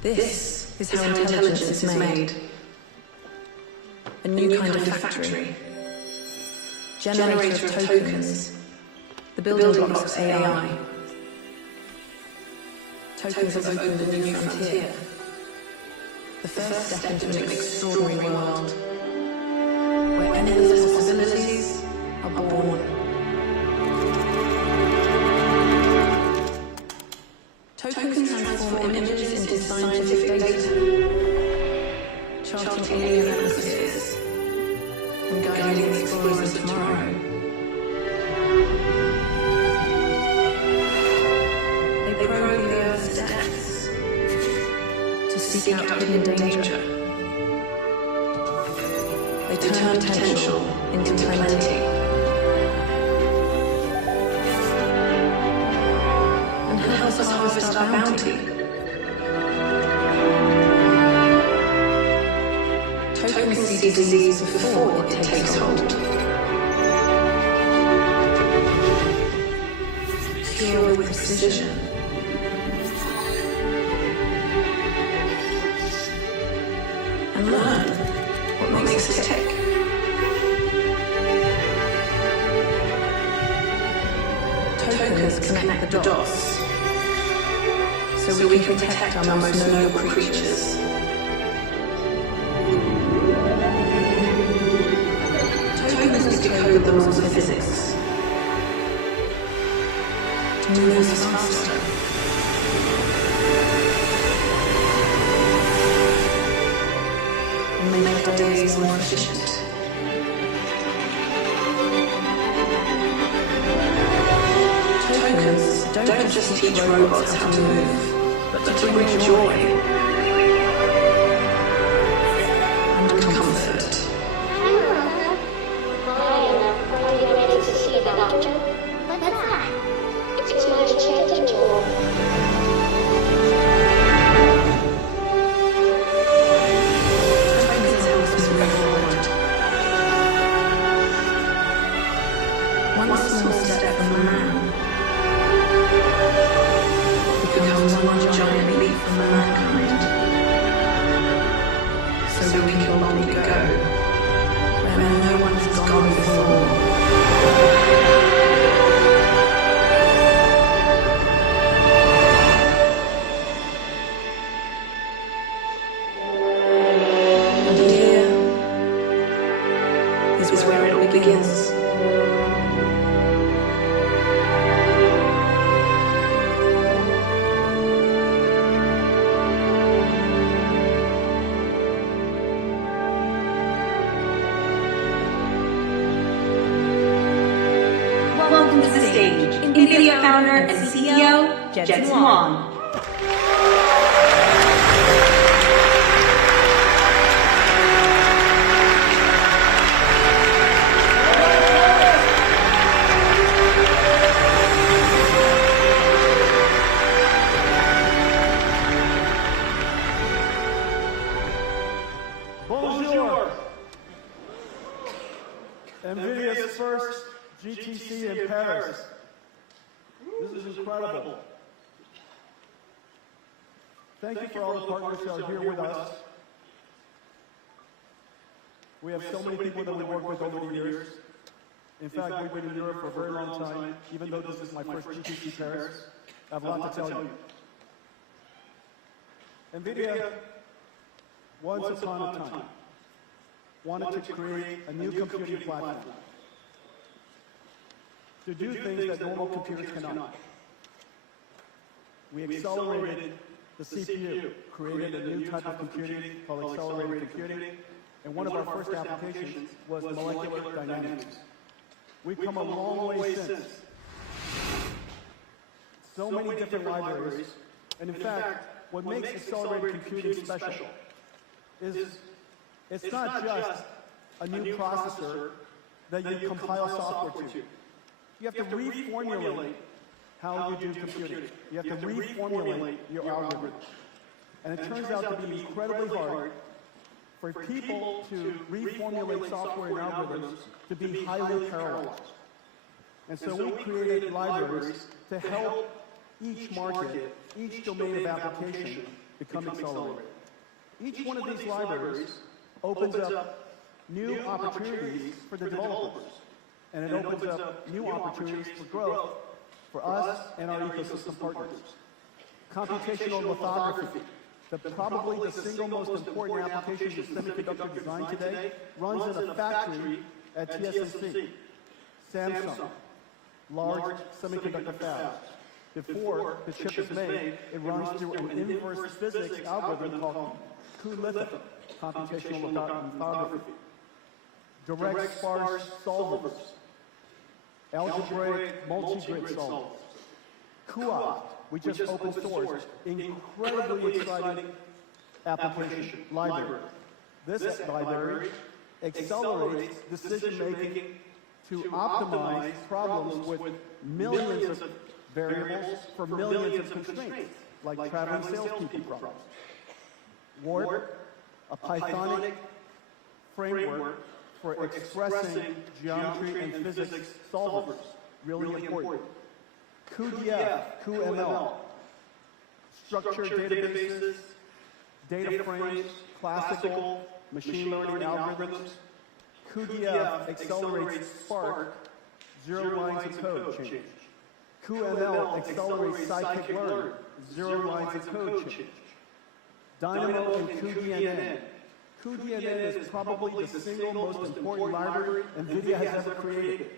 This is how intelligence is made. A new kind of factory. Generator of tokens. The building blocks of AI. Tokens have opened a new frontier. The first step into an extraordinary world, where endless possibilities are born. Tokens transform images into scientific data, charting alien atmospheres and guiding the explorers of tomorrow. They probe the Earth's depths to seek out hidden danger. They turn potential into plenty. And help us harvest our bounty. Tokens see disease before it takes hold. Cure with precision. And learn what makes us tick. Tokens connect the dots, so we can protect our most noble creatures. Tokens decode the laws of physics to move us faster. And make our days more efficient. Tokens don't just teach robots how to move, but to bring joy and comfort. Are you ready to see the doctor? What's that? It's my enchanted tool. Tokens help us move forward. One small step from man becomes one giant leap for mankind. So we can boldly go where no one has gone before. And here is where it all begins. Welcome to the stage, Nvidia founder and CEO Jensen Huang. Bonjour! Nvidia's first GTC in Paris. This is incredible. Thank you for all the partners who are here with us. We have so many people that we work with over the years. In fact, we've been in Europe for a very long time. Even though this is my first GTC Paris, I have a lot to tell you. Nvidia, once upon a time, wanted to create a new computing platform to do things that normal computers cannot. We accelerated the CPU, created a new type of computing called accelerated computing, and one of our first applications was molecular dynamics. We've come a long way since. So many different libraries, and in fact, what makes accelerated computing special is it's not just a new processor that you compile software to. You have to reformulate how you do computing. You have to reformulate your algorithm. And it turns out to be incredibly hard for people to reformulate software and algorithms to be highly parallelized. And so we created libraries to help each market, each domain of application, become accelerated. Each one of these libraries opens up new opportunities for the developers, and it opens up new opportunities for growth for us and our ecosystem partners. Computational lithography, probably the single most important application in semiconductor design today, runs in a factory at TSMC. Samsung, large semiconductor fabs. Before the chip is made, it runs through an inverse physics algorithm called cuLitho, computational lithography. Direct sparse solvers, algebraic multi-grid solvers. cuOpt, we just open source, incredibly exciting application library. This library accelerates decision-making to optimize problems with millions of variables for millions of constraints, like traveling salespeople problems. Warp, a Pythonic framework for expressing geometry and physics solvers, really important. cuDF, cuML, structured databases, data frames, classical machine learning algorithms. cuDF accelerates Spark, zero lines of code change. cuML accelerates scikit learn, zero lines of code change. Dynamo and cuDNN. cuDNN is probably the single most important library Nvidia has ever created.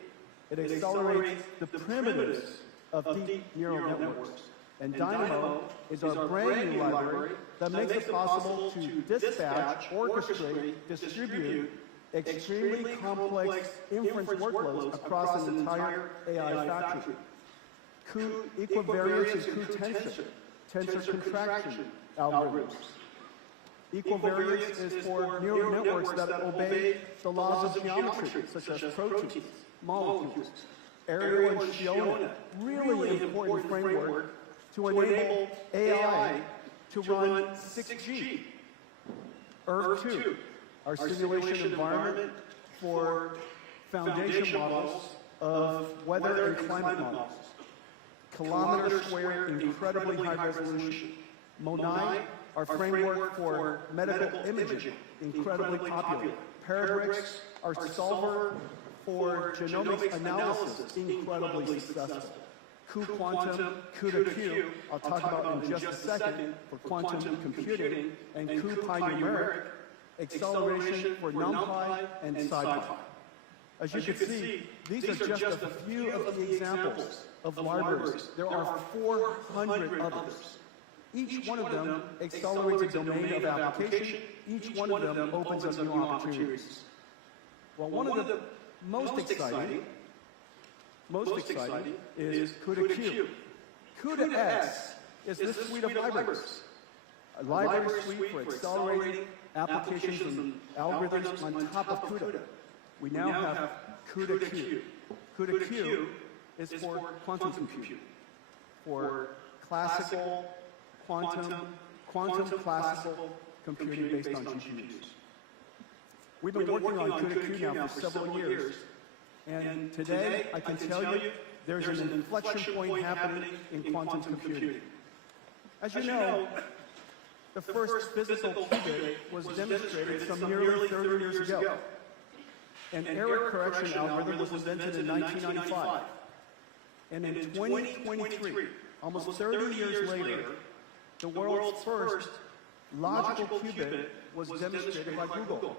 It accelerates the primitives of deep neural networks. And Dynamo is our brand new library that makes it possible to dispatch, orchestrate, distribute extremely complex inference workloads across an entire AI factory. Equivariance and cuTensor, tensor contraction algorithms. Equivariance is for neural networks that obey the laws of geometry, such as proteins, molecules. Aerial and Shiona, really important framework to enable AI to run 6G. Earth-2, our simulation environment for foundation models of weather and climate models. Kilometer squared, incredibly high resolution. MONAI, our framework for medical imaging, incredibly popular. Parabricks, our solver for genomics analysis, incredibly successful. cuQuantum, CUDA-Q, I'll talk about in just a second, for quantum computing, and cuPyNumeric, acceleration for NumPy and SciPy. As you can see, these are just a few of the examples of libraries. There are 400 others. Each one of them accelerates a domain of application. Each one of them opens up new opportunities. Well, one of the most exciting is CUDA-Q. CUDA-X is this suite of libraries. A library suite for accelerating applications and algorithms on top of CUDA. We now have CUDA-Q. CUDA-Q is for quantum computing, for classical, quantum classical computing based on GPUs. We've been working on CUDA-Q now for several years, and today I can tell you there's an inflection point happening in quantum computing. As you know, the first physical qubit was demonstrated some nearly 30 years ago. An error correction algorithm was invented in 1995. And in 2023, almost 30 years later, the world's first logical qubit was demonstrated by Google.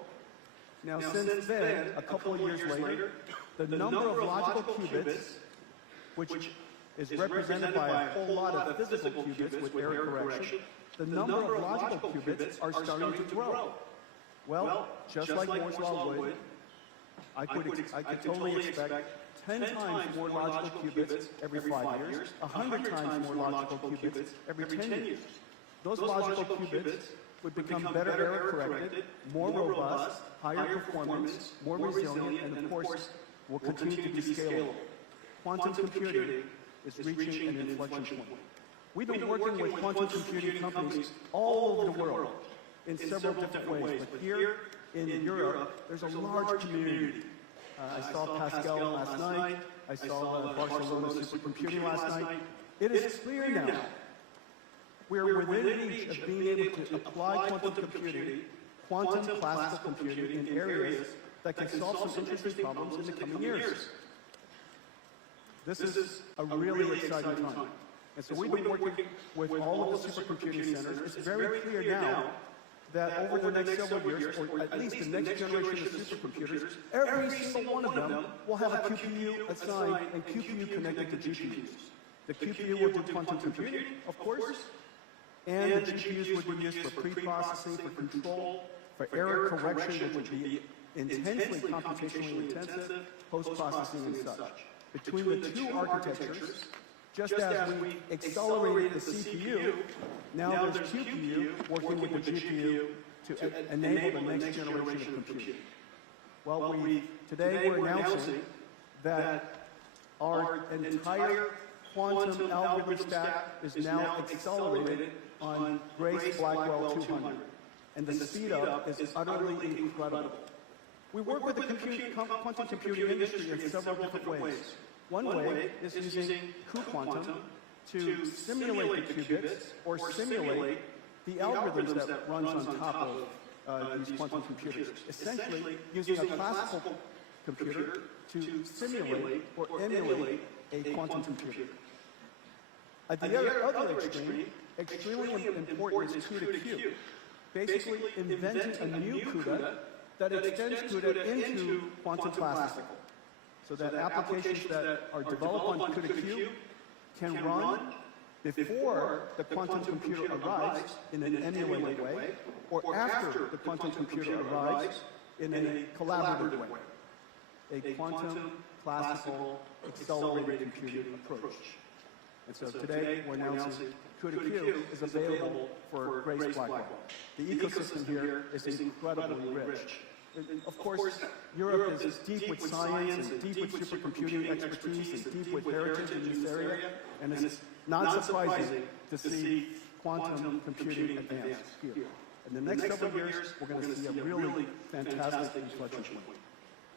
Now, since then, a couple of years later, the number of logical qubits, which is represented by a whole lot of physical qubits with error correction, the number of logical qubits are starting to grow. Well, just like Moore's Law would, I could totally expect 10 times more logical qubits every 5 years, 100 times more logical qubits every 10 years. Those logical qubits would become better error corrected, more robust, higher performance, more resilient, and of course, will continue to be scalable. Quantum computing is reaching an inflection point. We've been working with quantum computing companies all over the world in several different ways, but here in Europe, there's a large community. I saw Pascal last night. I saw Barcelona Supercomputing last night. It is clear now we're within reach of being able to apply quantum computing, quantum classical computing in areas that can solve some interesting problems in the coming years. This is a really exciting time. And so we've been working with all of the supercomputing centers. It's very clear now that over the next several years, or at least the next generation of supercomputers, every single one of them will have a QPU assigned and QPU connected to GPUs. The QPU will do quantum computing, of course, and the GPUs would be used for pre-processing, for control, for error correction, which would be intensely computationally intensive, post-processing and such. Between the two architectures, just as we accelerated the CPU, now there's QPU working with the GPU to enable the next generation of computing. Well, today we're announcing that our entire quantum algorithm stack is now accelerated on Grace Blackwell 200. And the speed up is utterly incredible. We work with the quantum computing industry in several different ways. One way is using cuQuantum to simulate the qubits or simulate the algorithms that runs on top of these quantum computers. Essentially, using a classical computer to simulate or emulate a quantum computer. At the other extreme, extremely important is CUDA-Q. Basically, inventing a new CUDA that extends CUDA into quantum classical, so that applications that are developed on CUDA-Q can run before the quantum computer arrives in an emulated way, or after the quantum computer arrives in a collaborative way, a quantum classical accelerated computing approach. And so today we're announcing CUDA-Q is available for Grace Blackwell. The ecosystem here is incredibly rich. And of course, Europe is deep with science and deep with supercomputing expertise and deep with heritage in this area, and it's not surprising to see quantum computing advance here. In the next several years, we're going to see a really fantastic inflection point.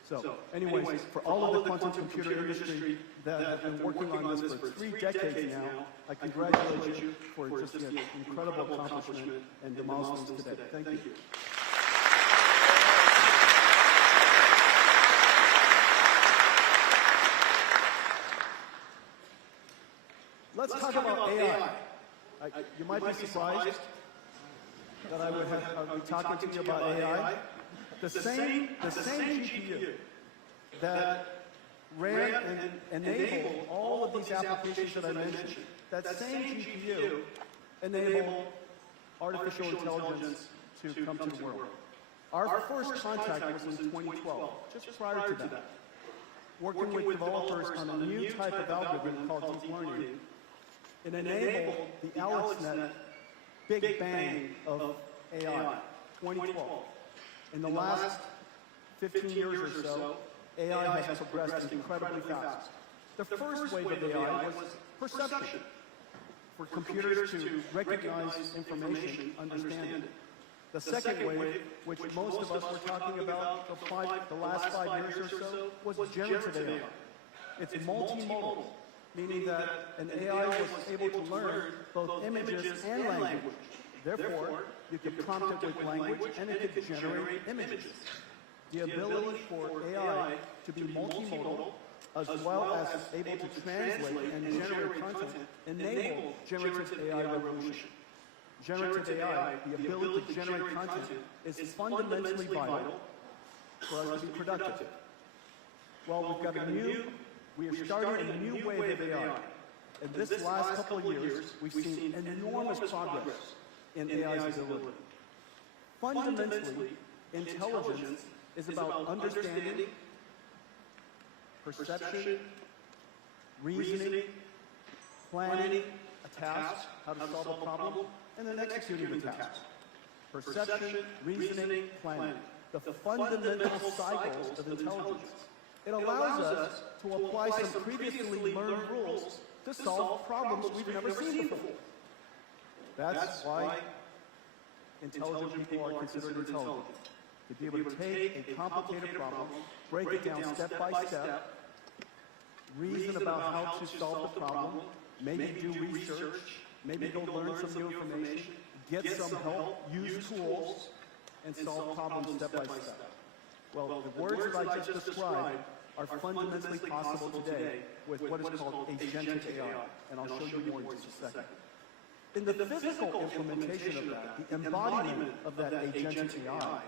So, anyways, for all of the quantum computer industry that have been working on this for 3 decades now, I congratulate you for just the incredible accomplishment and the milestones today. Thank you. Let's talk about AI. You might be surprised that I would be talking to you about AI. The same GPU that ran and enabled all of these applications that I mentioned, that same GPU enabled artificial intelligence to come to the world. Our first contact was in 2012, just prior to that, working with developers on a new type of algorithm called deep learning. It enabled the AlexNet Big Bang of AI, 2012. In the last 15 years or so, AI has progressed incredibly fast. The first wave of AI was perception, for computers to recognize information, understand it. The second wave, which most of us were talking about the last 5 years or so, was generative AI. It's multimodal, meaning that an AI was able to learn both images and language. Therefore, you could prompt it with language and it could generate images. The ability for AI to be multimodal, as well as able to translate and generate content, enabled generative AI revolution. Generative AI, the ability to generate content, is fundamentally vital for us to be productive. Well, we are starting a new wave of AI. In this last couple of years, we've seen enormous progress in AI's ability. Fundamentally, intelligence is about understanding, perception, reasoning, planning a task, how to solve a problem, and then executing the task. Perception, reasoning, planning. The fundamental cycles of intelligence. It allows us to apply some previously learned rules to solve problems we've never seen before. That's why intelligent people are considered intelligent. To be able to take a complicated problem, break it down step by step, reason about how to solve the problem, maybe do research, maybe go learn some new information, get some help, use tools, and solve problems step by step. Well, the words that I just described are fundamentally possible today with what is called agentic AI, and I'll show you more in just a second. In the physical implementation of that, the embodiment of that agentic AI,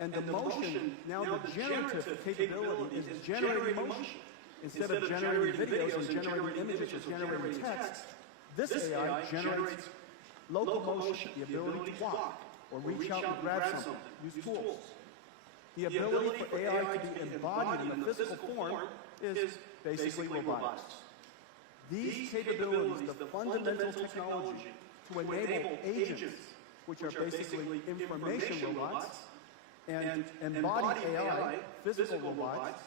and the motion, now the generative capability is generating motion. Instead of generating videos and generating images or generating text, this AI generates locomotion, the ability to walk, or reach out and grab something, use tools. The ability for AI to be embodied in a physical form is basically robotics. These capabilities, the fundamental technology to enable agents, which are basically information robots, and embodied AI, physical robots,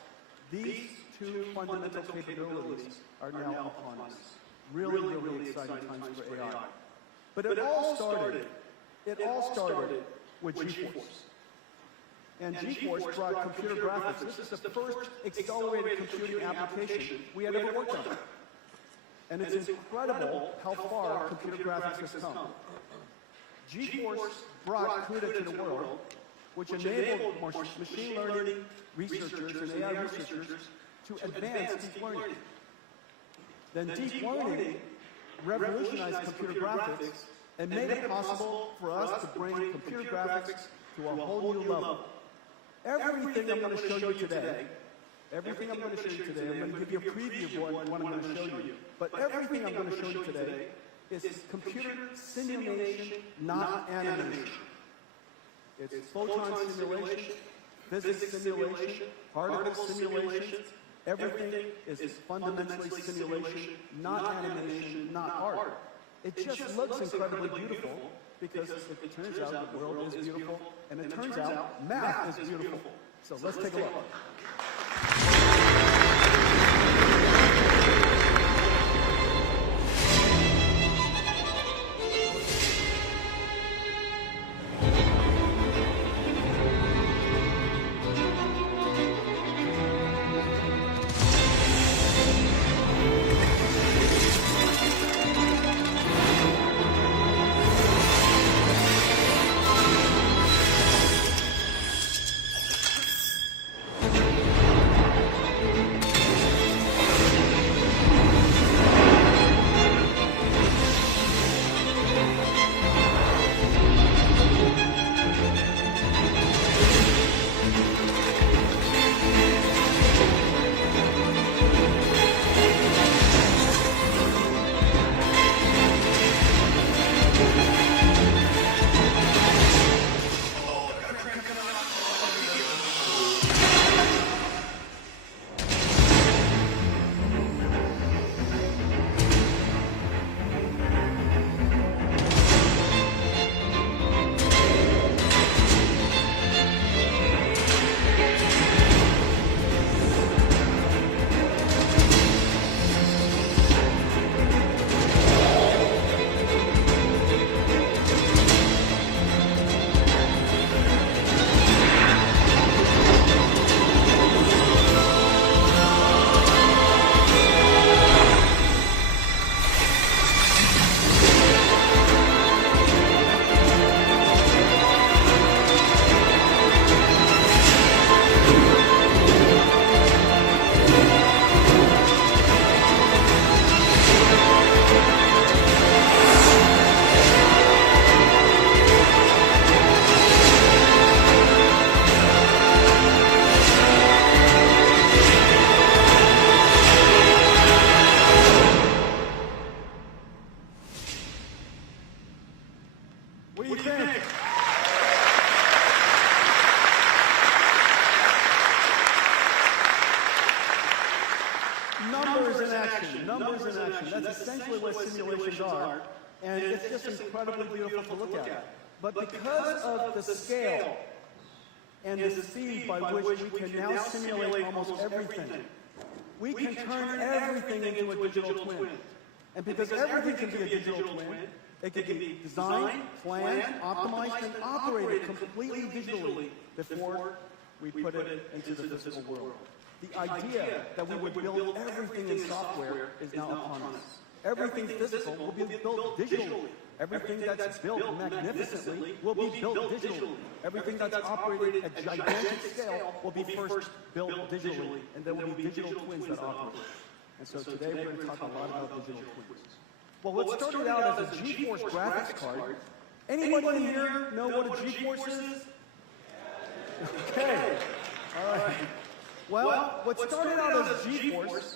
these two fundamental capabilities are now upon us. Really, really exciting times for AI. But it all started with GeForce. And GeForce brought computer graphics. This is the first accelerated computing application we had ever worked on. And it's incredible how far computer graphics has come. GeForce brought CUDA to the world, which enabled machine learning researchers and AI researchers to advance deep learning. Then deep learning revolutionized computer graphics and made it possible for us to bring computer graphics to a whole new level. Everything I'm going to show you today, I'm going to give you a preview of what I'm going to show you. But everything I'm going to show you today is computer simulation, not animation. It's photon simulation, physics simulation, particle simulation. Everything is fundamentally simulation, not animation, not art. It just looks incredibly beautiful because it turns out the world is beautiful, and it turns out math is beautiful. So let's take a look. What do you think? Numbers in action. Numbers in action. That's essentially what simulations are. And it's just incredibly beautiful to look at. But because of the scale and the speed by which we can now simulate almost everything, we can turn everything into a digital twin. And because everything can be a digital twin, it can be designed, planned, optimized, and operated completely visually before we put it into the physical world. The idea that we would build everything in software is now upon us. Everything physical will be built digitally. Everything that's built magnificently will be built digitally. Everything that's operated at gigantic scale will be first built digitally, and there will be digital twins that operate. And so today we're going to talk a lot about digital twins. Well, what started out as a GeForce graphics card, anybody in here know what a GeForce is? Okay, all right. Well, what started out as GeForce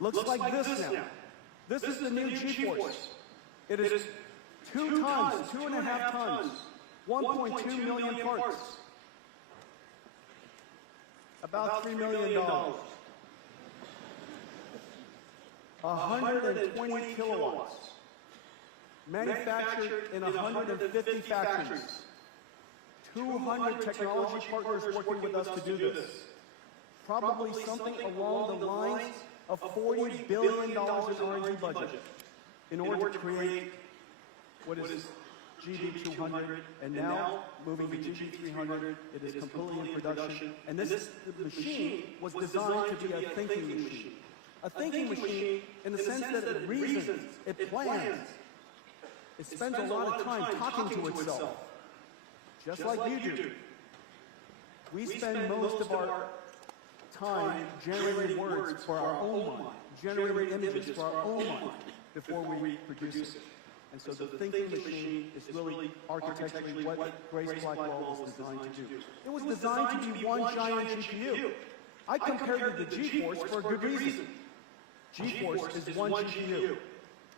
looks like this now. This is the new GeForce. It is 2 tons, 2.5 tons, 1.2 million parts, about $3 million, 120 kilowatts, manufactured in 150 factories, 200 technology partners working with us to do this, probably something along the lines of $40 billion in R&D budget in order to create what is GB200, and now moving to GB300. It is completely in production. And this machine was designed to be a thinking machine. A thinking machine in the sense that it reasons, it plans, it spends a lot of time talking to itself, just like you do. We spend most of our time generating words for our own mind, generating images for our own mind before we produce it. And so the thinking machine is really architecturally what Grace Blackwell was designed to do. It was designed to be one giant GPU. I compared it to GeForce for a good reason. GeForce is one GPU.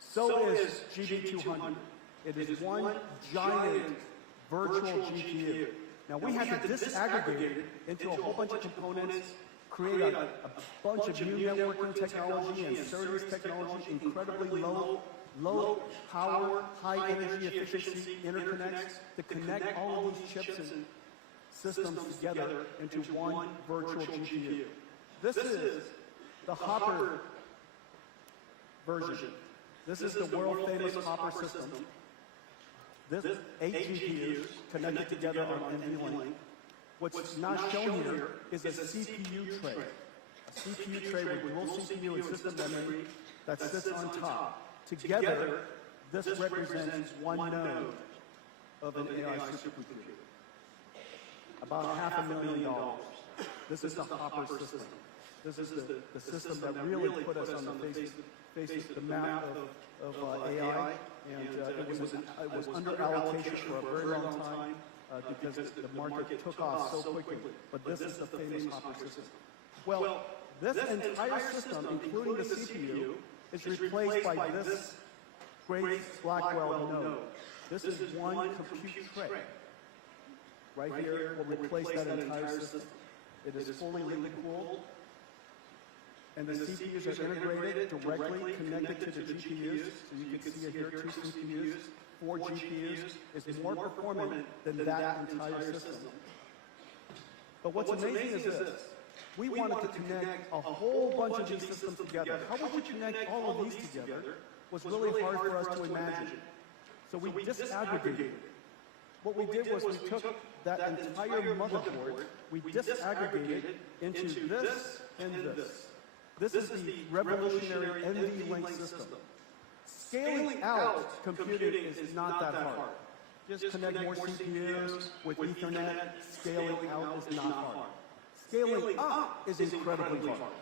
So is GB200. It is one giant virtual GPU. Now we had to disaggregate it into a whole bunch of components, create a bunch of new networking technology and service technology, incredibly low power, high energy efficiency interconnects to connect all of these chips and systems together into one virtual GPU. This is the Hopper version. This is the world famous Hopper system. This 8 GPUs connected together on NVLink. What's not shown here is a CPU tray. A CPU tray with dual CPU and system memory that sits on top. Together, this represents one node of an AI supercomputer. About $500,000. This is the Hopper system. This is the system that really put us on the face of the map of AI, and it was under allocation for a very long time because the market took off so quickly. But this is the famous Hopper system. Well, this entire system, including the CPU, is replaced by this Grace Blackwell node. This is one compute tray. Right here will replace that entire system. It is fully liquid cooled, and the CPUs are integrated, directly connected to the GPUs. So you can see here 2 CPUs, 4 GPUs. It's more performant than that entire system. But what's amazing is this. We wanted to connect a whole bunch of these systems together. How would you connect all of these together was really hard for us to imagine. So we disaggregated. What we did was we took that entire motherboard, we disaggregated into this and this. This is the revolutionary NVLink system. Scaling out computing is not that hard. Just connect more CPUs with Ethernet. Scaling out is not hard. Scaling up is incredibly hard.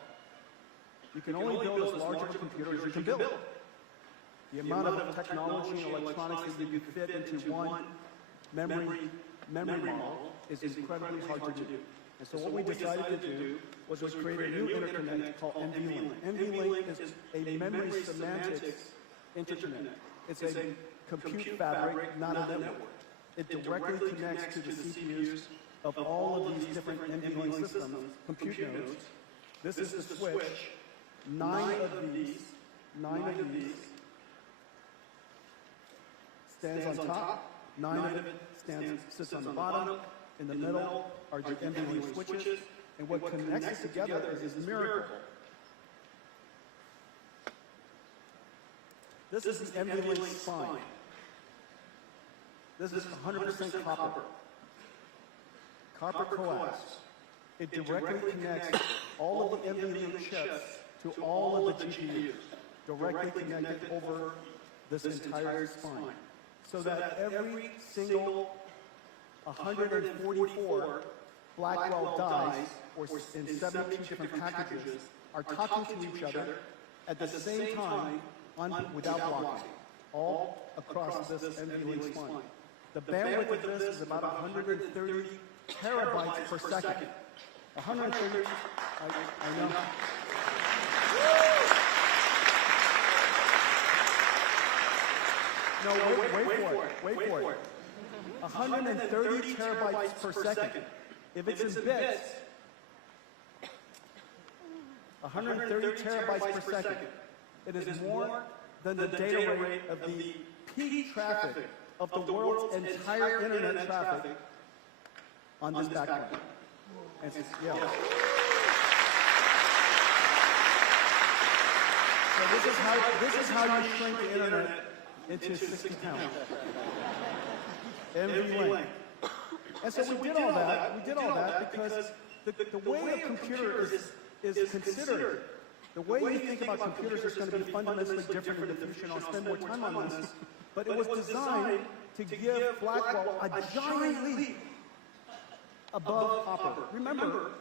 You can only build as large of a computer as you can build. The amount of technology and electronics that you can fit into one memory model is incredibly hard to do. And so what we decided to do was create a new interconnect called NVLink. NVLink is a memory semantics interconnect. It's a compute fabric, not a network. It directly connects to the CPUs of all of these different NVLink systems, compute nodes. This is the switch. 9 of these stands on top, 9 of it sits on the bottom. In the middle are the NVLink switches, and what connects it together is this miracle. This is the NVLink spine. This is 100% copper. Copper coax. It directly connects all of the NVLink chips to all of the GPUs. directly connected over this entire spine, so that every single 144 Blackwell dies, or in 72 different packages, are talking to each other at the same time without blocking, all across this NVLink spine. The bandwidth of this is about 130 terabytes per second. 130, I know. No, wait for it. 130 terabytes per second. If it's in bits, 130 terabytes per second. It is more than the data rate of the peak traffic of the world's entire internet traffic on this backbone. And yeah. So this is how you shrink the internet into 60 pounds. NVLink. And so we did all that because the way a computer is considered, the way you think about computers is going to be fundamentally different in the future, and I'll spend more time on this, but it was designed to give Blackwell a giant leap above copper. Remember,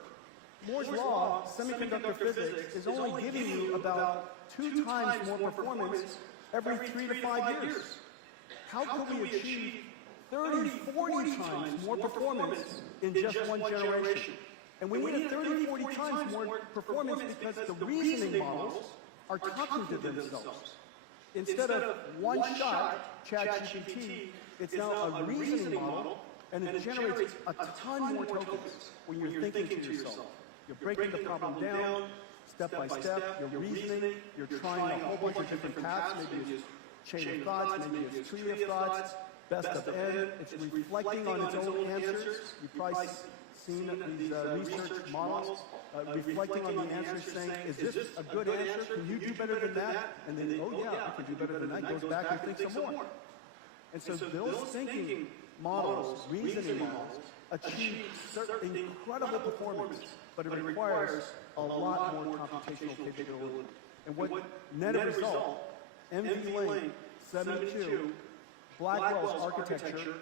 Moore's law, semiconductor physics, is only giving you about 2 times more performance every 3 to 5 years. How could we achieve 30, 40 times more performance in just one generation? And we need 30, 40 times more performance because the reasoning models are talking to themselves. Instead of one shot, ChatGPT, it's now a reasoning model, and it generates a ton more tokens when you're thinking to yourself. You're breaking the problem down, step by step, you're reasoning, you're trying a whole bunch of different paths, maybe it's chain of thoughts, maybe it's tree of thoughts, best of n, it's reflecting on its own answers. You've probably seen these research models reflecting on the answers saying, is this a good answer? Can you do better than that? And then, oh yeah, I can do better than that. Goes back and thinks some more. And so those thinking models, reasoning models, achieve certain incredible performance, but it requires a lot more computational capability. And what net result, NVLink 72, Blackwell's architecture,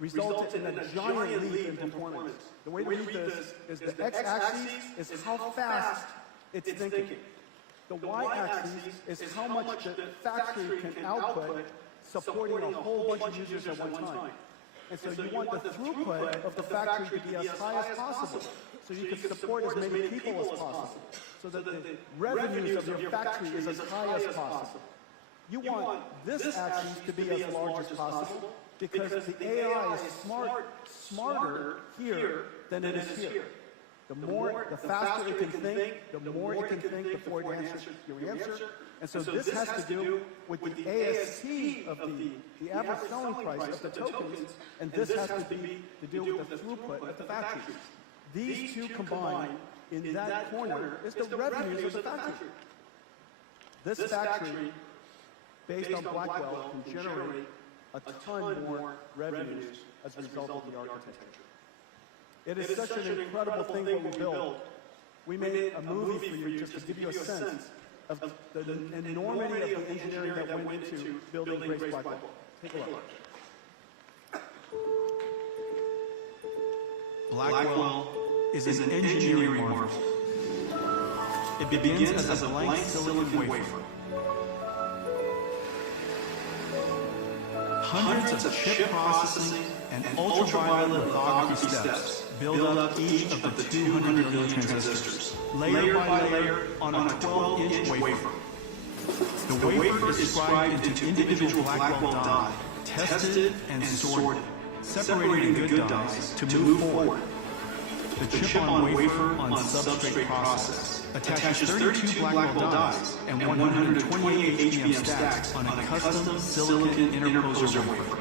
resulted in a giant leap in performance. The way we read this is the x-axis is how fast it's thinking. The y-axis is how much the factory can output supporting a whole bunch of users at one time. And so you want the throughput of the factory to be as high as possible, so you can support as many people as possible, so that the revenues of your factory is as high as possible. You want this axis to be as large as possible, because the AI is smarter here than it is here. The faster it can think, the more it can think before it answers your answer. And so this has to do with the ASP of the average selling price of the tokens, and this has to do with the throughput of the factories. These two combined in that corner is the revenues of the factory. This factory, based on Blackwell, can generate a ton more revenues as a result of the architecture. It is such an incredible thing what we built. We made a movie for you just to give you a sense of the enormity of the engineering that went into building Grace Blackwell. Take a look. Blackwell is an engineering marvel. It begins as a blank silicon wafer. Hundreds of chip processing and ultraviolet lithography steps build up each of the 200 million transistors, layer by layer on a 12-inch wafer. The wafer is described into individual Blackwell die, tested and sorted, separating the good dies to move forward. The chip-on-wafer on substrate process attaches 32 Blackwell dies and 128 HBM stacks on a custom silicon interposer wafer.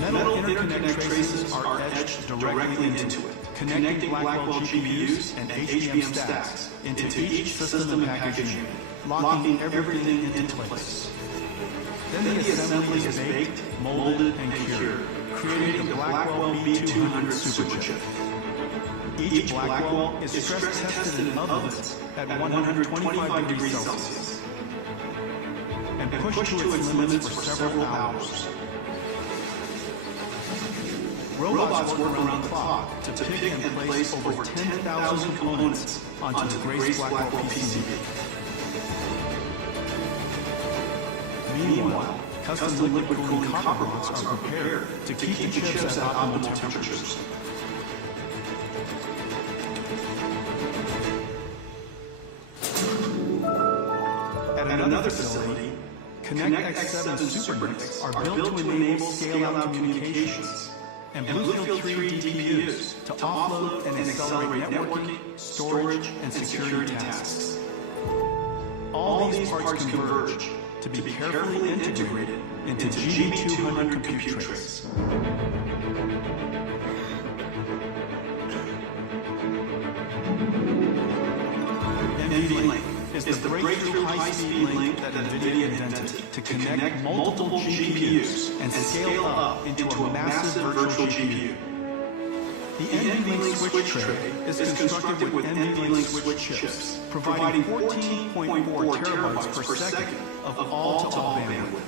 Metal interconnect traces are etched directly into it, connecting Blackwell GPUs and HBM stacks into each system and package unit, locking everything into place. Then the assembly is baked, molded, and cured, creating the Blackwell B200 superchip. Each Blackwell is stress tested in ovens at 125 degrees Celsius and pushed to its limits for several hours. Robots work around the clock to pick and place over 10,000 components onto the Grace Blackwell PCB. Meanwhile, custom liquid cooling copper blocks are prepared to keep the chips at optimal temperatures. At another facility, Connect X7 SuperNICs are built to enable scale-out communications and Bluefield 3 DPUs to offload and accelerate networking, storage, and security tasks. All these parts converge to be carefully integrated into GB200 compute trays. NVLink is the breakthrough high-speed link that Nvidia invented to connect multiple GPUs and scale up into a massive virtual GPU. The NVLink switch tray is constructed with NVLink switch chips, providing 14.4 terabytes per second of all-to-all bandwidth.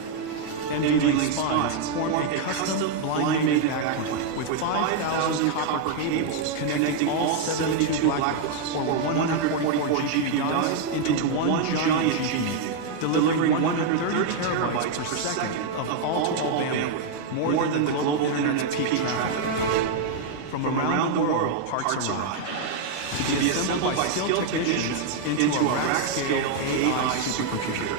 NVLink spines form a custom blind-made backplane with 5,000 copper cables connecting all 72 Blackwells, or 144 GPU dies, into one giant GPU, delivering 130 terabytes per second of all-to-all bandwidth, more than the global internet's peak traffic. From around the world, parts arrive to be assembled by skilled technicians into a rack-scale AI supercomputer.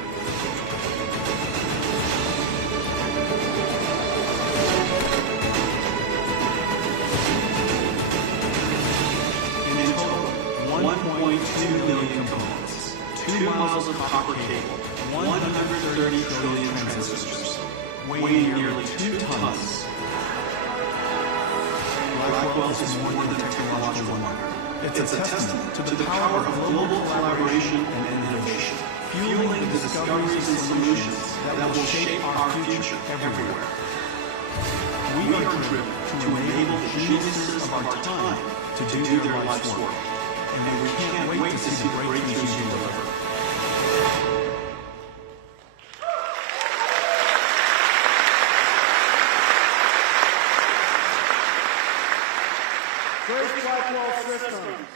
In total, 1.2 million components, 2 miles of copper cable, 130 trillion transistors, weighing nearly 2 tons. Blackwell is more than a technological wonder. It's a testament to the power of global collaboration and innovation, fueling the discoveries and solutions that will shape our future everywhere. We are driven to enable the geniuses of our time to do their life's work, and we can't wait to see the breakthroughs you deliver. Grace Blackwell systems,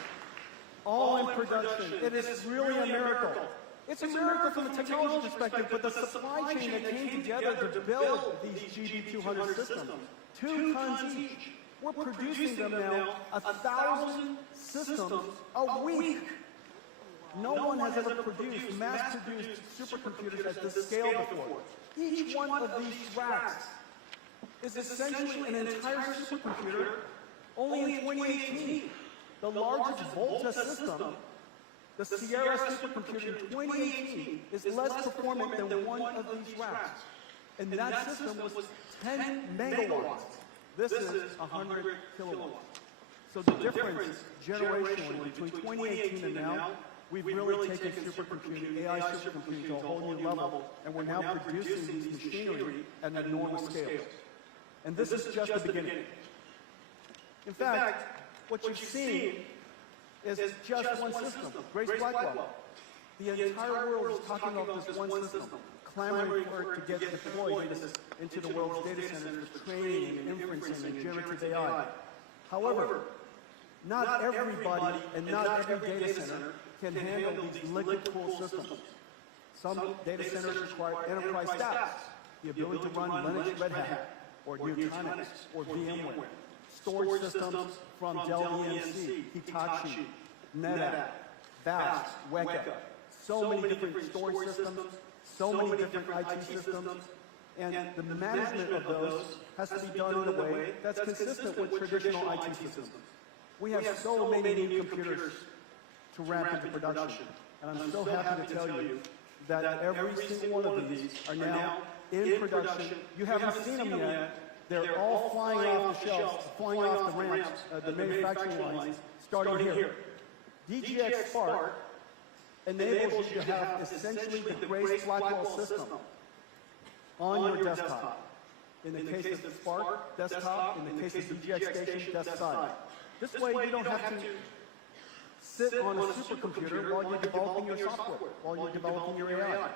all in production. It is really a miracle. It's a miracle from a technology perspective, but the supply chain that came together to build these GB200 systems, 2 tons each. We're producing them now, 1,000 systems a week. No one has ever produced, mass-produced supercomputers at this scale before. Each one of these racks is essentially an entire supercomputer. Only in 2018, the largest Volta system, the Sierra supercomputer in 2018, is less performant than one of these racks. And that system was 10 megawatts. This is 100 kilowatts. So the difference generationally between 2018 and now, we've really taken supercomputing, AI supercomputing to a whole new level, and we're now producing these machinery at an enormous scale. And this is just the beginning. In fact, what you've seen is just one system, Grace Blackwell. The entire world is talking about this one system, clamoring for it to get deployed into the world's data centers for training and inferencing and generative AI. However, not everybody and not every data center can handle these liquid-cooled systems. Some data centers require enterprise stacks, the ability to run Linux, Red Hat, or Nutanix, or VMware. Storage systems from Dell EMC, Hitachi, NetApp, VAST, Weka. So many different storage systems, so many different IT systems, and the management of those has to be done in a way that's consistent with traditional IT systems. We have so many new computers to ramp into production, and I'm so happy to tell you that every single one of these are now in production. You haven't seen them yet. They're all flying off the shelves, flying off the ramps, the manufacturing lines, starting here. DGX Spark enables you to have essentially the Grace Blackwell system on your desktop. In the case of the Spark desktop, in the case of DGX Station, desktop. This way you don't have to sit on a supercomputer while you're developing your software, while you're developing your AI.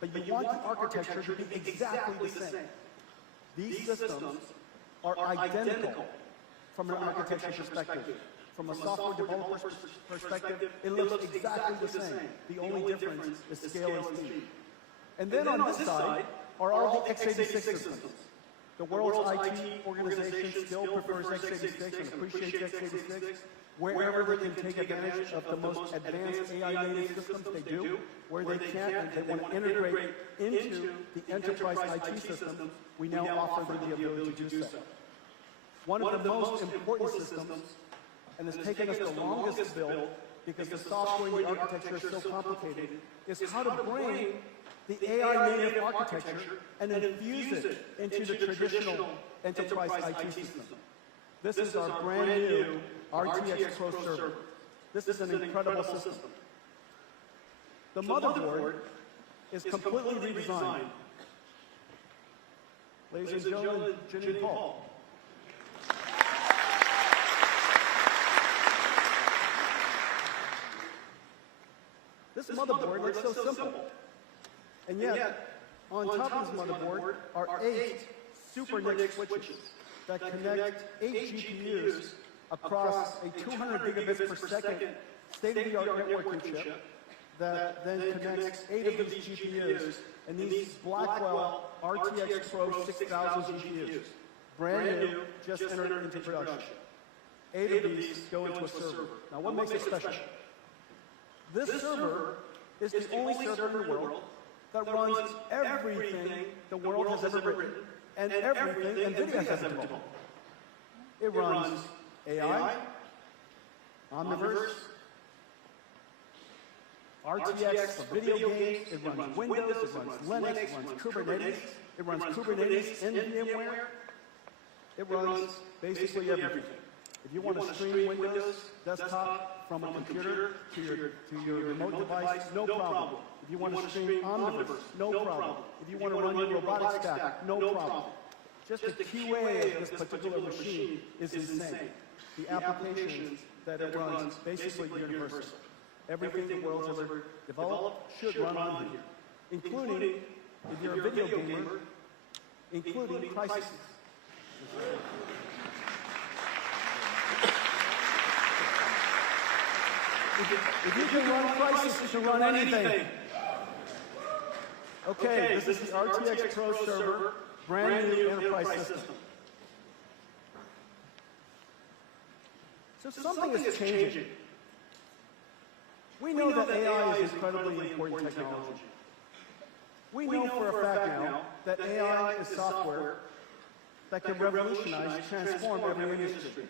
But you want the architecture to be exactly the same. These systems are identical from an architecture perspective. From a software developer's perspective, it looks exactly the same. The only difference is scale and speed. And then on this side are all the x86 systems. The world's IT organization still prefers x86 and appreciates x86. Wherever they can take advantage of the most advanced AI-native systems, they do. Where they can't and they want to integrate into the enterprise IT systems, we now offer them the ability to do so. One of the most important systems, and it's taken us the longest to build because the software and the architecture is so complicated, is how to bring the AI-native architecture and infuse it into the traditional enterprise IT system. This is our brand new RTX Pro server. This is an incredible system. The motherboard is completely redesigned. Ladies and gentlemen, Jin and Paul. This motherboard looks so simple. And yet, on top of this motherboard are 8 Super NIC switches that connect 8 GPUs across a 200 gigabits per second state-of-the-art networking chip that then connects 8 of these GPUs and these Blackwell RTX Pro 6000 GPUs. Brand new, just entered into production. 8 of these go into a server. Now what makes it special? This server is the only server in the world that runs everything the world has ever written and everything Nvidia has ever developed. It runs AI, Omniverse, RTX for video games, it runs Windows, it runs Linux, it runs Kubernetes in VMware, it runs basically everything. If you want to stream Windows desktop from a computer to your remote device, no problem. If you want to stream Omniverse, no problem. If you want to run your robotic stack, no problem. Just the QA of this particular machine is insane. The applications that it runs basically universal. Everything the world's ever developed should run on here, including, if you're a video gamer, including Crysis. If you can run Crysis, you can run anything. Okay, this is the RTX Pro server, brand new enterprise system. So something is changing. We know that AI is incredibly important technology. We know for a fact now that AI is software that can revolutionize, transform every industry.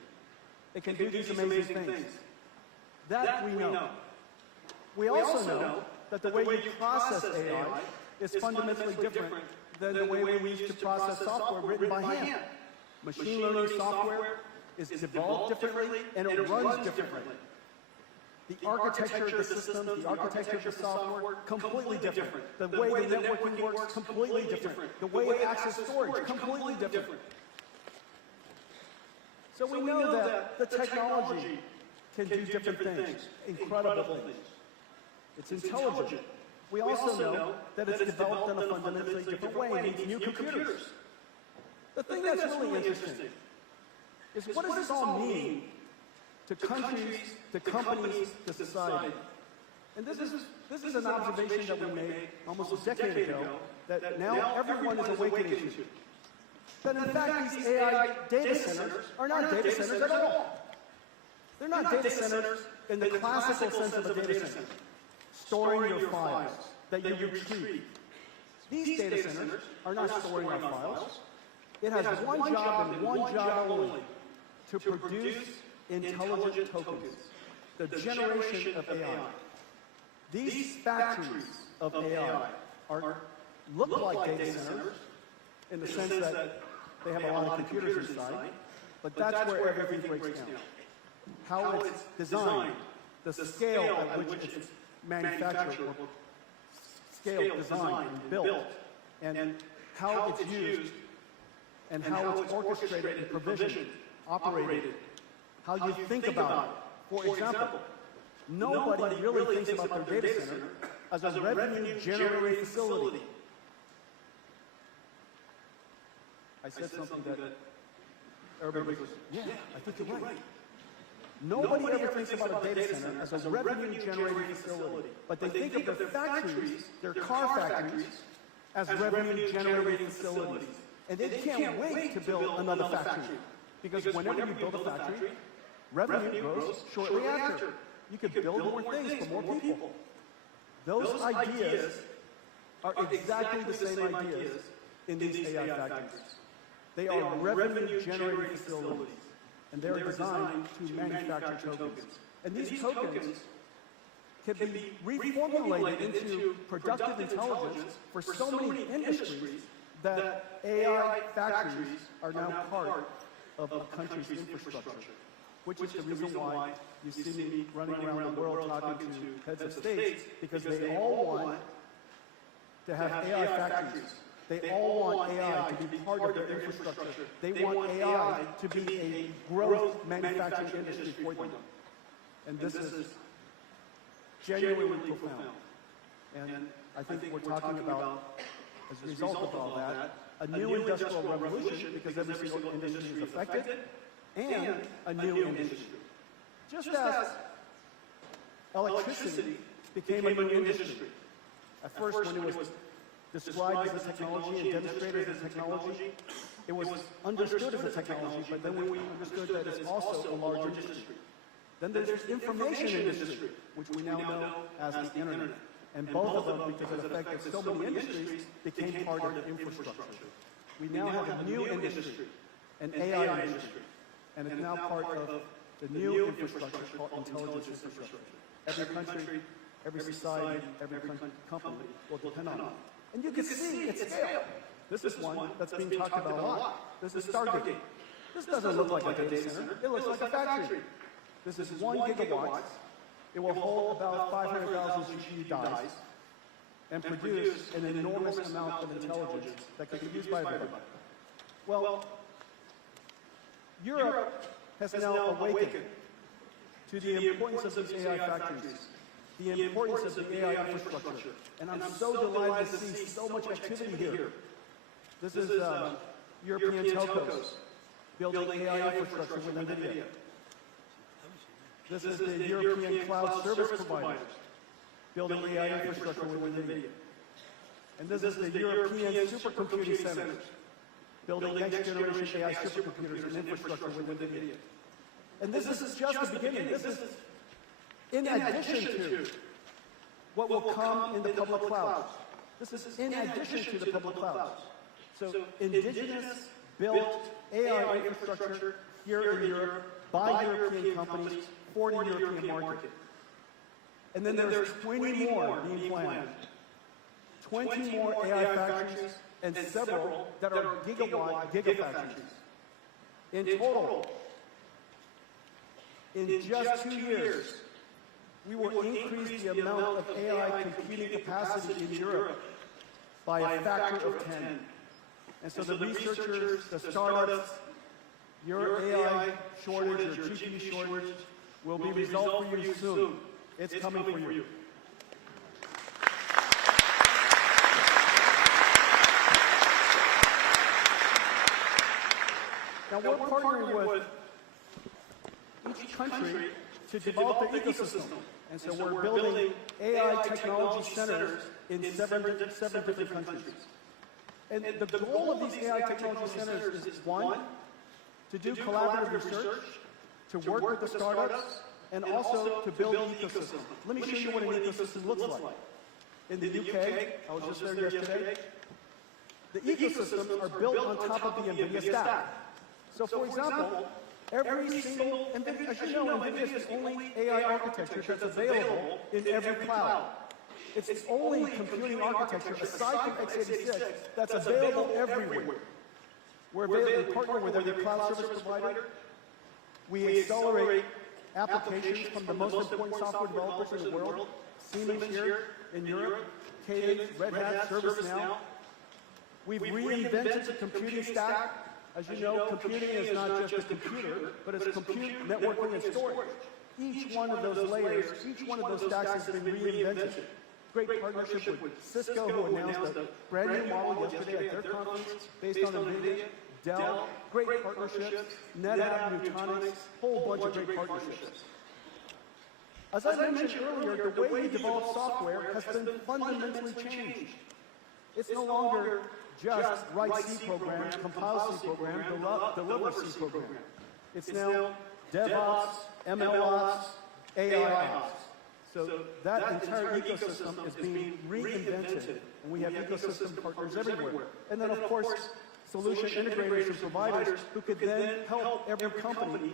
It can do these amazing things. That we know. We also know that the way you process AI is fundamentally different than the way we used to process software written by hand. Machine learning software is developed differently and it runs differently. The architecture of the system, the architecture of the software, completely different. The way the networking works, completely different. The way it accesses storage, completely different. So we know that the technology can do different things, incredible things. It's intelligent. We also know that it's developed in a fundamentally different way. It needs new computers. The thing that's really interesting is what does this all mean to countries, to companies, to society? And this is an observation that we made almost a decade ago that now everyone is awakening to. That in fact these AI data centers are not data centers at all. They're not data centers in the classical sense of a data center, storing your files that you retrieve. These data centers are not storing our files. It has one job and one job only, to produce intelligent tokens, the generation of AI. These factories of AI look like data centers in the sense that they have a lot of computers inside, but that's where everything breaks down. How it's designed, the scale at which it's manufactured, or scale, designed, and built, and how it's used, and how it's orchestrated and provisioned, operated, how you think about it. For example, nobody really thinks about their data center as a revenue-generating facility. I said something that everybody goes, yeah, I think you're right. Nobody ever thinks about a data center as a revenue-generating facility, but they think of their factories, their car factories, as revenue-generating facilities. And they can't wait to build another factory, because whenever you build a factory, revenue grows shortly after. You can build more things for more people. Those ideas are exactly the same ideas in these AI factories. They are revenue-generating facilities, and they're designed to manufacture tokens. And these tokens can be reformulated into productive intelligence for so many industries that AI factories are now part of a country's infrastructure, which is the reason why you see me running around the world talking to heads of states, because they all want to have AI factories. They all want AI to be part of their infrastructure. They want AI to be a growth manufacturing industry for them. And this is genuinely profound. And I think we're talking about, as a result of all that, a new industrial revolution, because every single industry is affected, and a new industry. Just as electricity became a new industry. At first, when it was described as a technology and demonstrated as a technology, it was understood as a technology, but then we understood that it's also a large industry. Then there's information industry, which we now know as the internet. And both of them, because it affected so many industries, became part of the infrastructure. We now have a new industry, an AI industry, and it's now part of the new infrastructure called intelligence infrastructure. Every country, every society, every company will depend on it. And you can see its scale. This is one that's being talked about a lot. This is Stargate. This doesn't look like a data center. It looks like a factory. This is 1 gigawatt. It will hold about 500,000 GPU dies and produce an enormous amount of intelligence that can be used by everybody. Well, Europe has now awakened to the importance of these AI factories, the importance of the AI infrastructure. And I'm so delighted to see so much activity here. This is European telcos building AI infrastructure with Nvidia. This is the European cloud service providers building AI infrastructure with Nvidia. And this is the European supercomputing centers building next-generation AI supercomputers and infrastructure with Nvidia. And this is just the beginning. This is in addition to what will come in the public clouds. This is in addition to the public clouds. So indigenous built AI infrastructure here in Europe by European companies for the European market. And then there's 20 more being planned. 20 more AI factories and several that are gigawatt gigafactories. In total, in just 2 years, we will increase the amount of AI computing capacity in Europe by a factor of 10. And so the researchers, the startups, your AI shortage, your GPU shortage will be resolved for you soon. It's coming for you. Now we're partnering with each country to develop the ecosystem. And so we're building AI technology centers in seven different countries. And the goal of these AI technology centers is, one, to do collaborative research, to work with the startups, and also to build an ecosystem. Let me show you what an ecosystem looks like. In the UK, I was just there yesterday, the ecosystems are built on top of the NVIDIA stack. So for example, every single, as you know, NVIDIA is the only AI architecture that's available in every cloud. It's the only computing architecture, aside from x86, that's available everywhere. We're partnering with every cloud service provider. We accelerate applications from the most important software developers in the world. Siemens here in Europe, Cadence, Red Hat, ServiceNow. We've reinvented the computing stack As you know, computing is not just a computer, but it's compute, networking, and storage. Each one of those layers, each one of those stacks has been reinvented. Great partnership with Cisco, who announced a brand new model yesterday at their conference based on Nvidia, Dell, great partnerships, NetApp, Nutanix, whole bunch of great partnerships. As I mentioned earlier, the way you develop software has been fundamentally changed. It's no longer just write C program, compile C program, deliver C program. It's now DevOps, MLOps, AIOps. So that entire ecosystem is being reinvented, and we have ecosystem partners everywhere. And then, of course, solution integrators and providers who could then help every company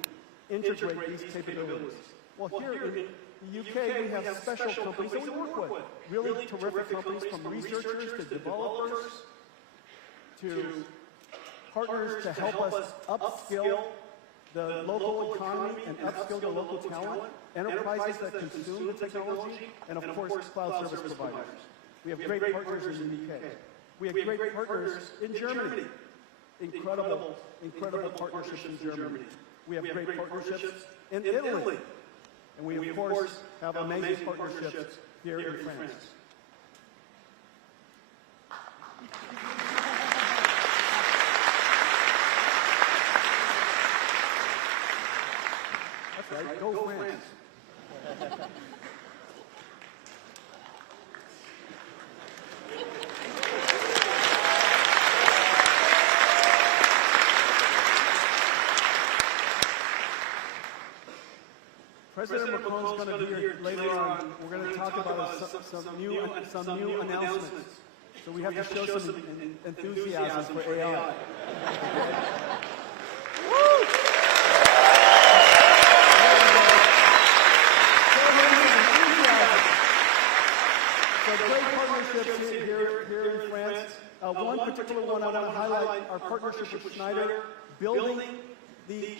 integrate these capabilities. Well, here in the UK, we have special companies that we work with. Really terrific companies, from researchers to developers to partners to help us upskill the local economy and upskill the local talent, enterprises that consume the technology, and of course, cloud service providers. We have great partners in the UK. We have great partners in Germany. Incredible partnerships in Germany. We have great partnerships in Italy. And we, of course, have amazing partnerships here in France. That's right, go France. President Macron's going to be here later on. We're going to talk about some new announcements. So we have to show some enthusiasm for AI. So great partnerships here in France. One particular one I want to highlight, our partnership with Schneider, building these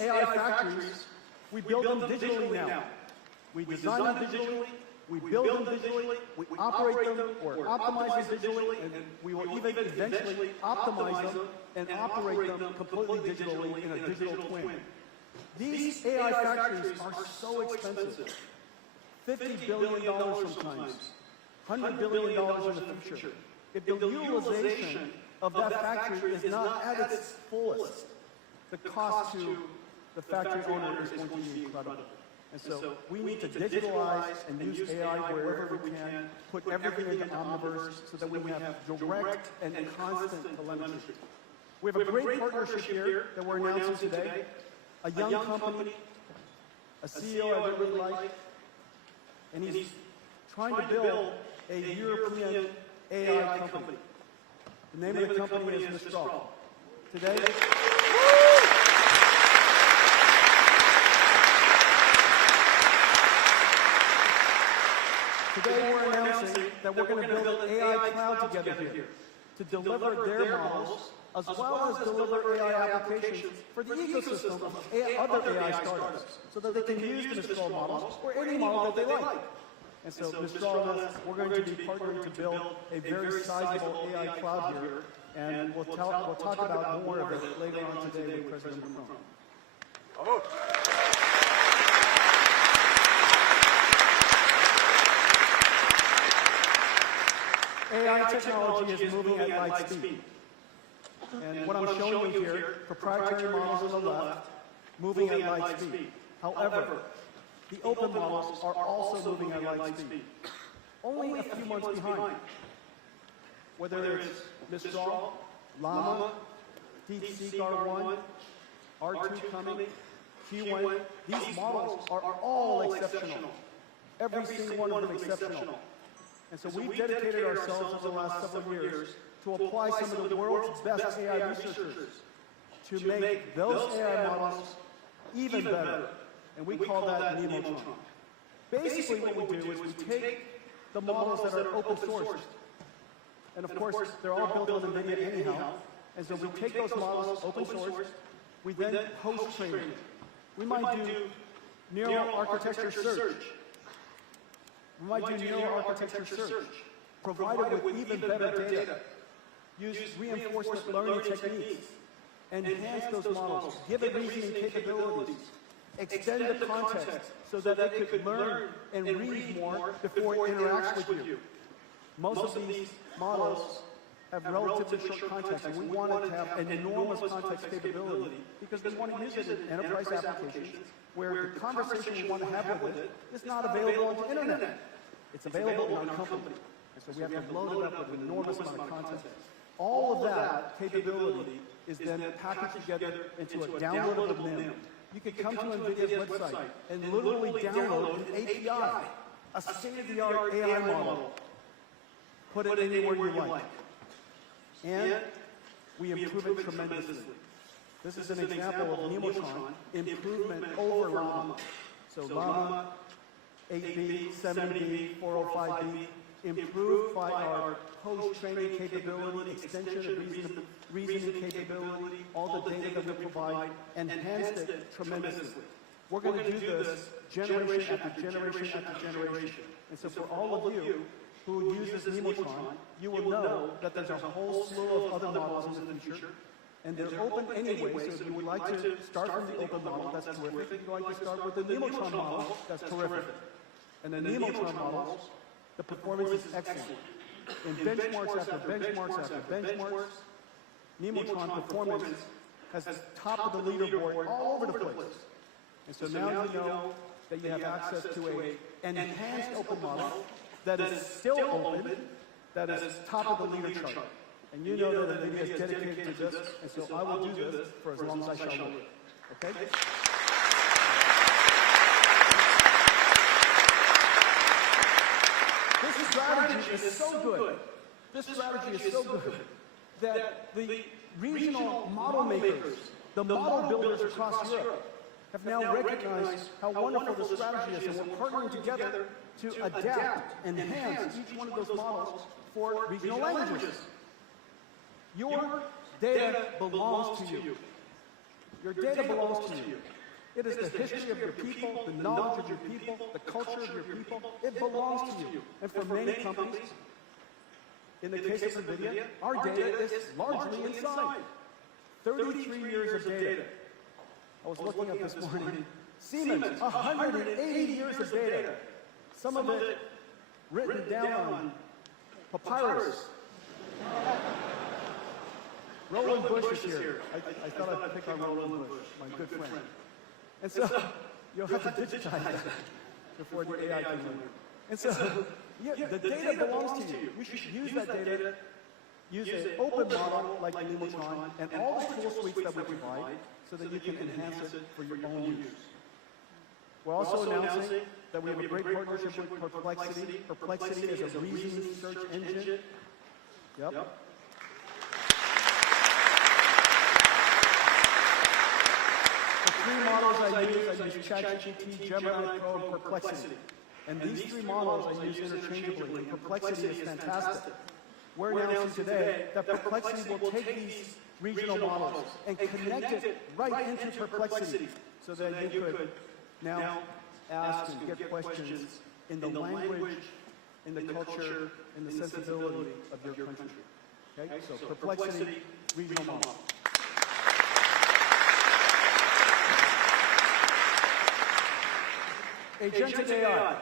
AI factories. We build them digitally now. We design them digitally, we build them digitally, we operate them or optimize them digitally, and we will even eventually optimize them and operate them completely digitally in a digital twin. These AI factories are so expensive. $50 billion sometimes, $100 billion in the future. If the utilization of that factory is not at its fullest, the cost to the factory owner is going to be incredible. And so we need to digitalize and use AI wherever we can, put everything into Omniverse so that we have direct and constant telemetry. We have a great partnership here that we're announcing today. A young company, a CEO I really like, and he's trying to build a European AI company. The name of the company is Mistral. Today, we're announcing that we're going to build an AI cloud together here to deliver their models as well as deliver AI applications for the ecosystem of other AI startups so that they can use the Mistral models or any model that they like. And so Mistral and us, we're going to be partnering to build a very sizable AI cloud here, and we'll talk about more of it later on today with President Macron. Oh. AI technology is moving at light speed. And what I'm showing you here, proprietary models on the left, moving at light speed. However, the open models are also moving at light speed. Only a few months behind. Whether it's Mistral, Llama, DeepSeek R1, R2 coming, Q1, these models are all exceptional. Every single one of them exceptional. And so we've dedicated ourselves over the last several years to apply some of the world's best AI researchers to make those AI models even better. And we call that Nemotron. Basically what we do is we take the models that are open sourced, and of course they're all built on Nvidia anyhow, and so we take those models open source, we then host training. We might do neural architecture search. We might do neural architecture search, provided with even better data. use reinforcement learning techniques, enhance those models, give it reasoning capabilities, extend the context so that it could learn and read more before it interacts with you. Most of these models have relatively short context, and we want it to have an enormous context capability because we want to use it in enterprise applications where the conversation we want to have with it is not available on the internet. It's available in our company. And so we have to load it up with an enormous amount of context. All of that capability is then packaged together into a downloadable NIM. You could come to NVIDIA's website and literally download an API, a state-of-the-art AI model, put it anywhere you like. And we improve it tremendously. This is an example of Nemotron improvement over Llama. So Llama 8B, 7B, 405B, improved by our post-training capability, extension of reasoning capability, all the data that we provide, enhanced it tremendously. We're going to do this generation after generation after generation. And so for all of you who use this Nemotron, you will know that there's a whole slew of other models in the future, and they're open anyway, so if you would like to start from the open model, that's terrific. If you'd like to start with the Nemotron model, that's terrific. And the Nemotron models, the performance is excellent. In benchmarks after benchmarks after benchmarks, Nemotron performance has the top of the leaderboard all over the place. And so now you know that you have access to an enhanced open model that is still open, that is top of the leader chart. And you know that NVIDIA is dedicated to this, and so I will do this for as long as I shall live. Okay? This strategy is so good. This strategy is so good that the regional model makers, the model builders across Europe, have now recognized how wonderful the strategy is, and we're partnering together to adapt and enhance each one of those models for regional languages. Your data belongs to you. Your data belongs to you. It is the history of your people, the knowledge of your people, the culture of your people. It belongs to you. And for many companies, in the case of NVIDIA, our data is largely inside. 33 years of data. I was looking up this morning. Siemens, 180 years of data. Some of it written down on papyrus. Roland Bush is here. I thought I'd pick on Roland Bush, my good friend. And so you'll have to digitize that before the AI can learn. And so the data belongs to you. You should use that data, use an open model like the Nemotron, and all the tool suites that we provide so that you can enhance it for your own use. We're also announcing that we have a great partnership with Perplexity. Perplexity is a reasoning search engine. Yep. Three models I use ChatGPT, Gemini Pro, and Perplexity. And these three models I use interchangeably, and Perplexity is fantastic. We're announcing today that Perplexity will take these regional models and connect it right into Perplexity so that you could now ask and get questions in the language, in the culture, in the sensibility of your country. Okay? So Perplexity, regional model. Agentic AI.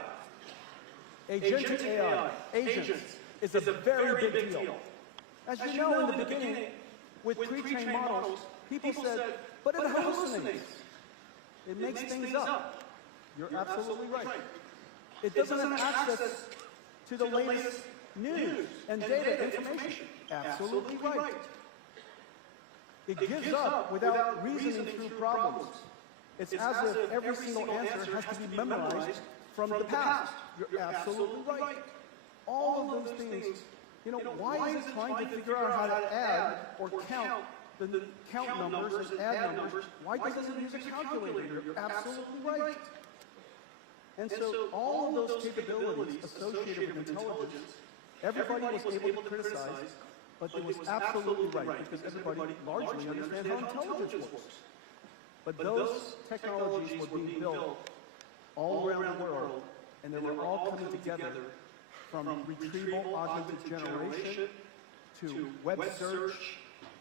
Agentic AI, agents, is a very big deal. As you know, in the beginning, with pre-trained models, people said, but it hallucinates. It makes things up. You're absolutely right. It doesn't have access to the latest news and data information. Absolutely right. It gives up without reasoning through problems. It's as if every single answer has to be memorized from the past. You're absolutely right. All of those things, you know, why is it trying to figure out how to add or count the count numbers and add numbers? Why doesn't it use a calculator? You're absolutely right. And so all of those capabilities associated with intelligence, everybody was able to criticize, but it was absolutely right because everybody largely understands how intelligence works. But those technologies were being built all around the world, and they were all coming together from retrieval augmented generation to web search,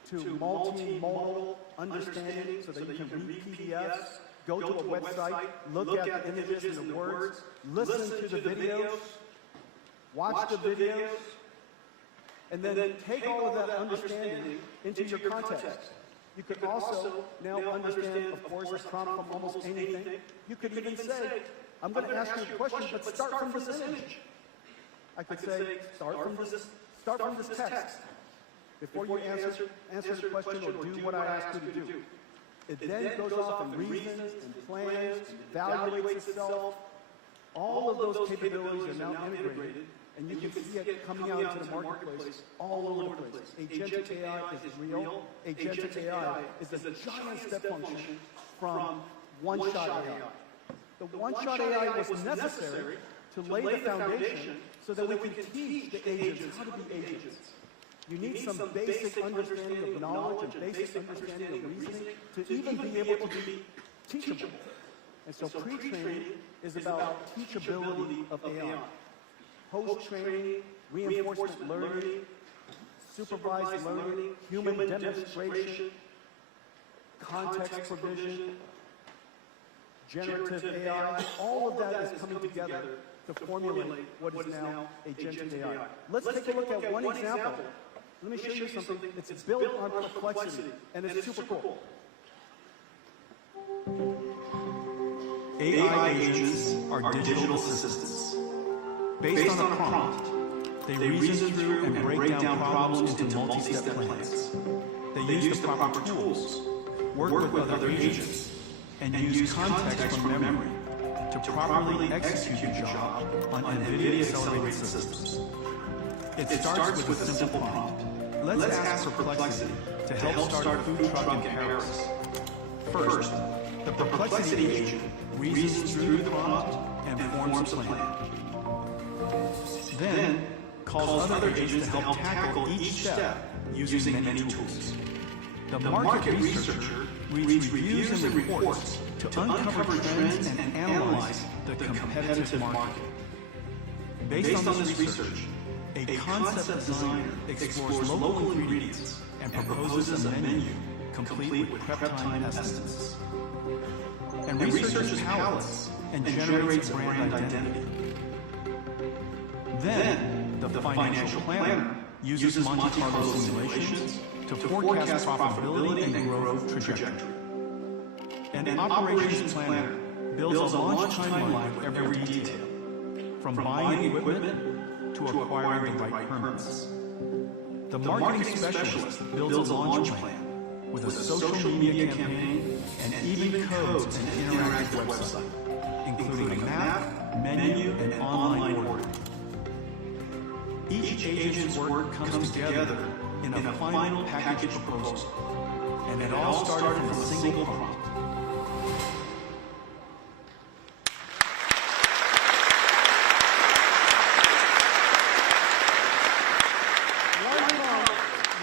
to multimodal understanding so that you can read PDFs, go to a website, look at the images and the words, listen to the videos, watch the videos, and then take all of that understanding into your context. You could also now understand, of course, a prompt from almost anything. You could even say, I'm going to ask you a question, but start from this image. I could say, start from this text. Before you answer the question or do what I asked you to do. It then goes off and reasons and plans, evaluates itself. All of those capabilities are now integrated, and you can see it coming out into the marketplace all over the place. Agentic AI is real. Agentic AI is a giant step function from one-shot AI. The one-shot AI was necessary to lay the foundation so that we can teach the agents how to be agents. You need some basic understanding of knowledge and basic understanding of reasoning to even be able to be teachable. And so pre-training is about teachability of AI. Post-training, reinforcement learning, supervised learning, human demonstration, context provision, generative AI, all of that is coming together to formulate what is now agentic AI. Let's take a look at one example. Let me show you something. It's built on Perplexity, and it's super cool. AI agents are digital assistants. Based on a prompt, they reason through and break down problems into multi-step plans. They use the proper tools, work with other agents, and use context from memory to properly execute your job on Nvidia accelerated systems. It starts with a simple prompt. Let's ask Perplexity to help start a food truck in Paris. First, the Perplexity agent reasons through the prompt and forms a plan. Then, calls other agents to help tackle each step using many tools. The market researcher reads reviews and reports to uncover trends and analyze the competitive market. Based on this research, a concept designer explores local ingredients and proposes a menu complete with prep time estimates. And researches palettes and generates brand identity. Then, the financial planner uses Monte Carlo simulations to forecast profitability and growth trajectory. And an operations planner builds a launch timeline for every detail, from buying equipment to acquiring the right permits. The marketing specialist builds a launch plan with a social media campaign and even codes an interactive website, including a map, menu, and online ordering. Each agent's work comes together in a final package proposal, and it all started from a single prompt.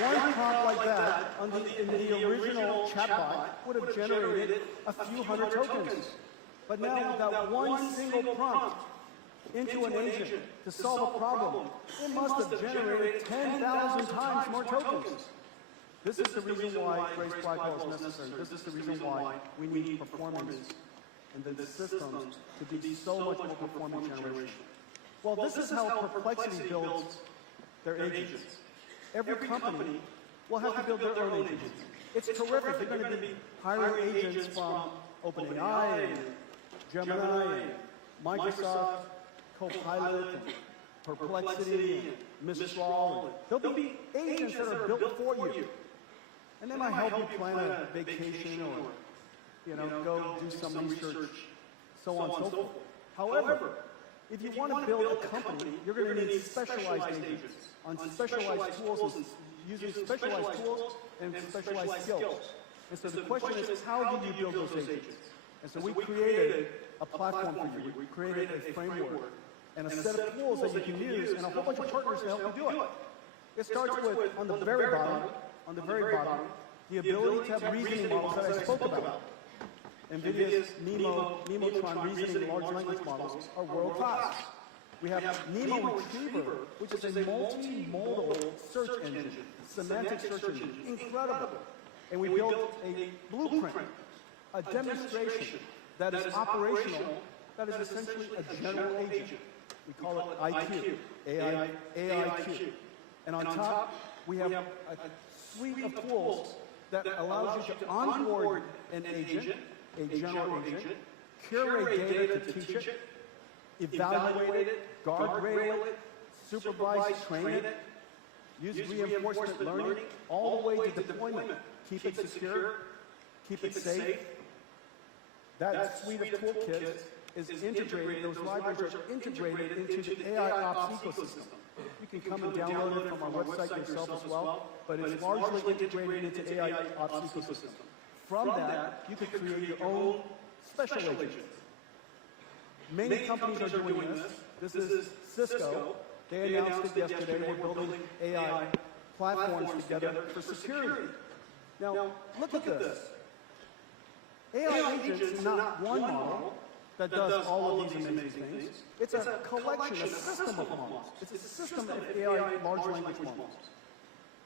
One prompt like that in the original chatbot would have generated a few hundred tokens. But now with that one single prompt into an agent to solve a problem, it must have generated 10,000 times more tokens. This is the reason why Grace Blackwell is necessary. This is the reason why we need performance and the systems to be so much more performance generation. Well, this is how Perplexity builds their agents. Every company will have to build their own agents. It's terrific. They're going to be hiring agents from OpenAI, and Gemini, and Microsoft, Copilot, and Perplexity, and Mistral. There'll be agents that are built for you. And they might help you plan a vacation or, go do some research, so on and so forth. However, if you want to build a company, you're going to need specialized agents on specialized tools and using specialized tools and specialized skills. And so the question is, how do you build those agents? And so we created a platform for you. We created a framework and a set of tools that you can use and a whole bunch of partners to help you do it. It starts with, on the very bottom, the ability to have reasoning models that I spoke about. NVIDIA's Nemotron reasoning large language models are world-class. We have Nemo Retriever, which is a multimodal search engine, semantic search engine, incredible. And we built a blueprint, a demonstration that is operational, that is essentially a general agent. We call it IQ, AIQ. And on top, we have a suite of tools that allows you to onboard an agent, a general agent, curate data to teach it, evaluate it, guardrail it, supervise, train it, use reinforcement learning, all the way to deployment. Keep it secure, keep it safe. That suite of toolkits is integrated, those libraries are integrated into the AI ops ecosystem. You can come and download it from our website yourself as well, but it's largely integrated into AI ops ecosystem. From that, you can create your own special agents. Many companies are doing this. This is Cisco. They announced it yesterday. We're building AI platforms together for security. Now, look at this. AI agents is not one model that does all of these amazing things. It's a collection, a system of models. It's a system of AI large language models.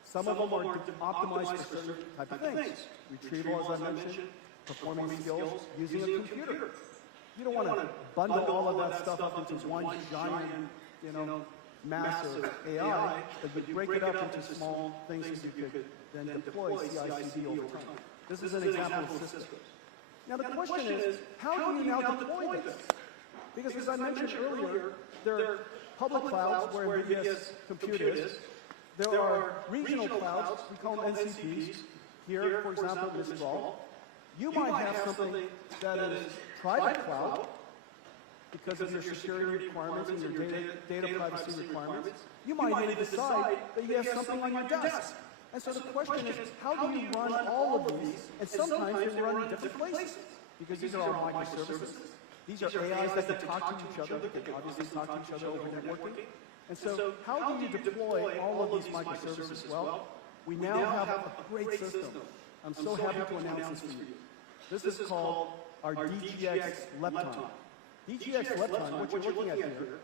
Some of them are optimized for certain type of things. Retrieval, as I mentioned, performing skills, using a computer. You don't want to bundle all of that stuff up into one giant, mass of AI, but you break it up into small things that you could then deploy CI/CD over time. This is an example of Cisco. Now the question is, how do you now deploy this? Because as I mentioned earlier, there are public clouds where Nvidia's compute is. There are regional clouds, we call them NCPs. Here, for example, in Mistral. You might have something that is private cloud because of your security requirements and your data privacy requirements. You might even decide that you have something on your desk. And so the question is, how do you run all of these? And sometimes they run in different places because these are all microservices. These are AIs that can talk to each other. They can obviously talk to each other over networking. And so how do you deploy all of these microservices? Well, we now have a great system. I'm so happy to announce this for you. This is called our DGX Lepton. DGX Lepton, what you're looking at here,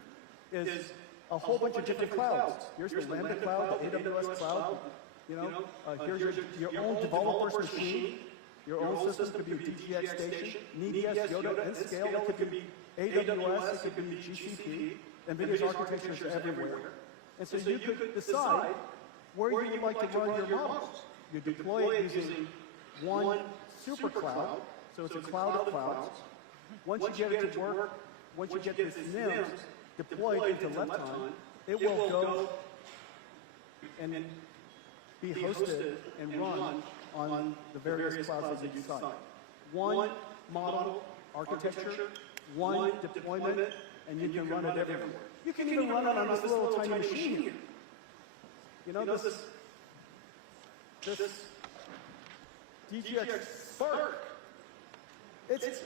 is a whole bunch of different clouds. Here's the Lambda cloud, the AWS cloud. Here's your own developer's machine. Your own system could be a DGX station, Nebius, Yoda, and Scale. It could be AWS, it could be GCP. NVIDIA's architecture is everywhere. And so you could decide where you would like to run your models. You deploy it using one super cloud, so it's a cloud of clouds. Once you get it to work, once you get this NIMS deployed into Lepton, it will go and be hosted and run on the various clouds that you decide. One model architecture, one deployment, and you can run it everywhere. You can even run it on this little tiny machine here. This DGX Spark. Is it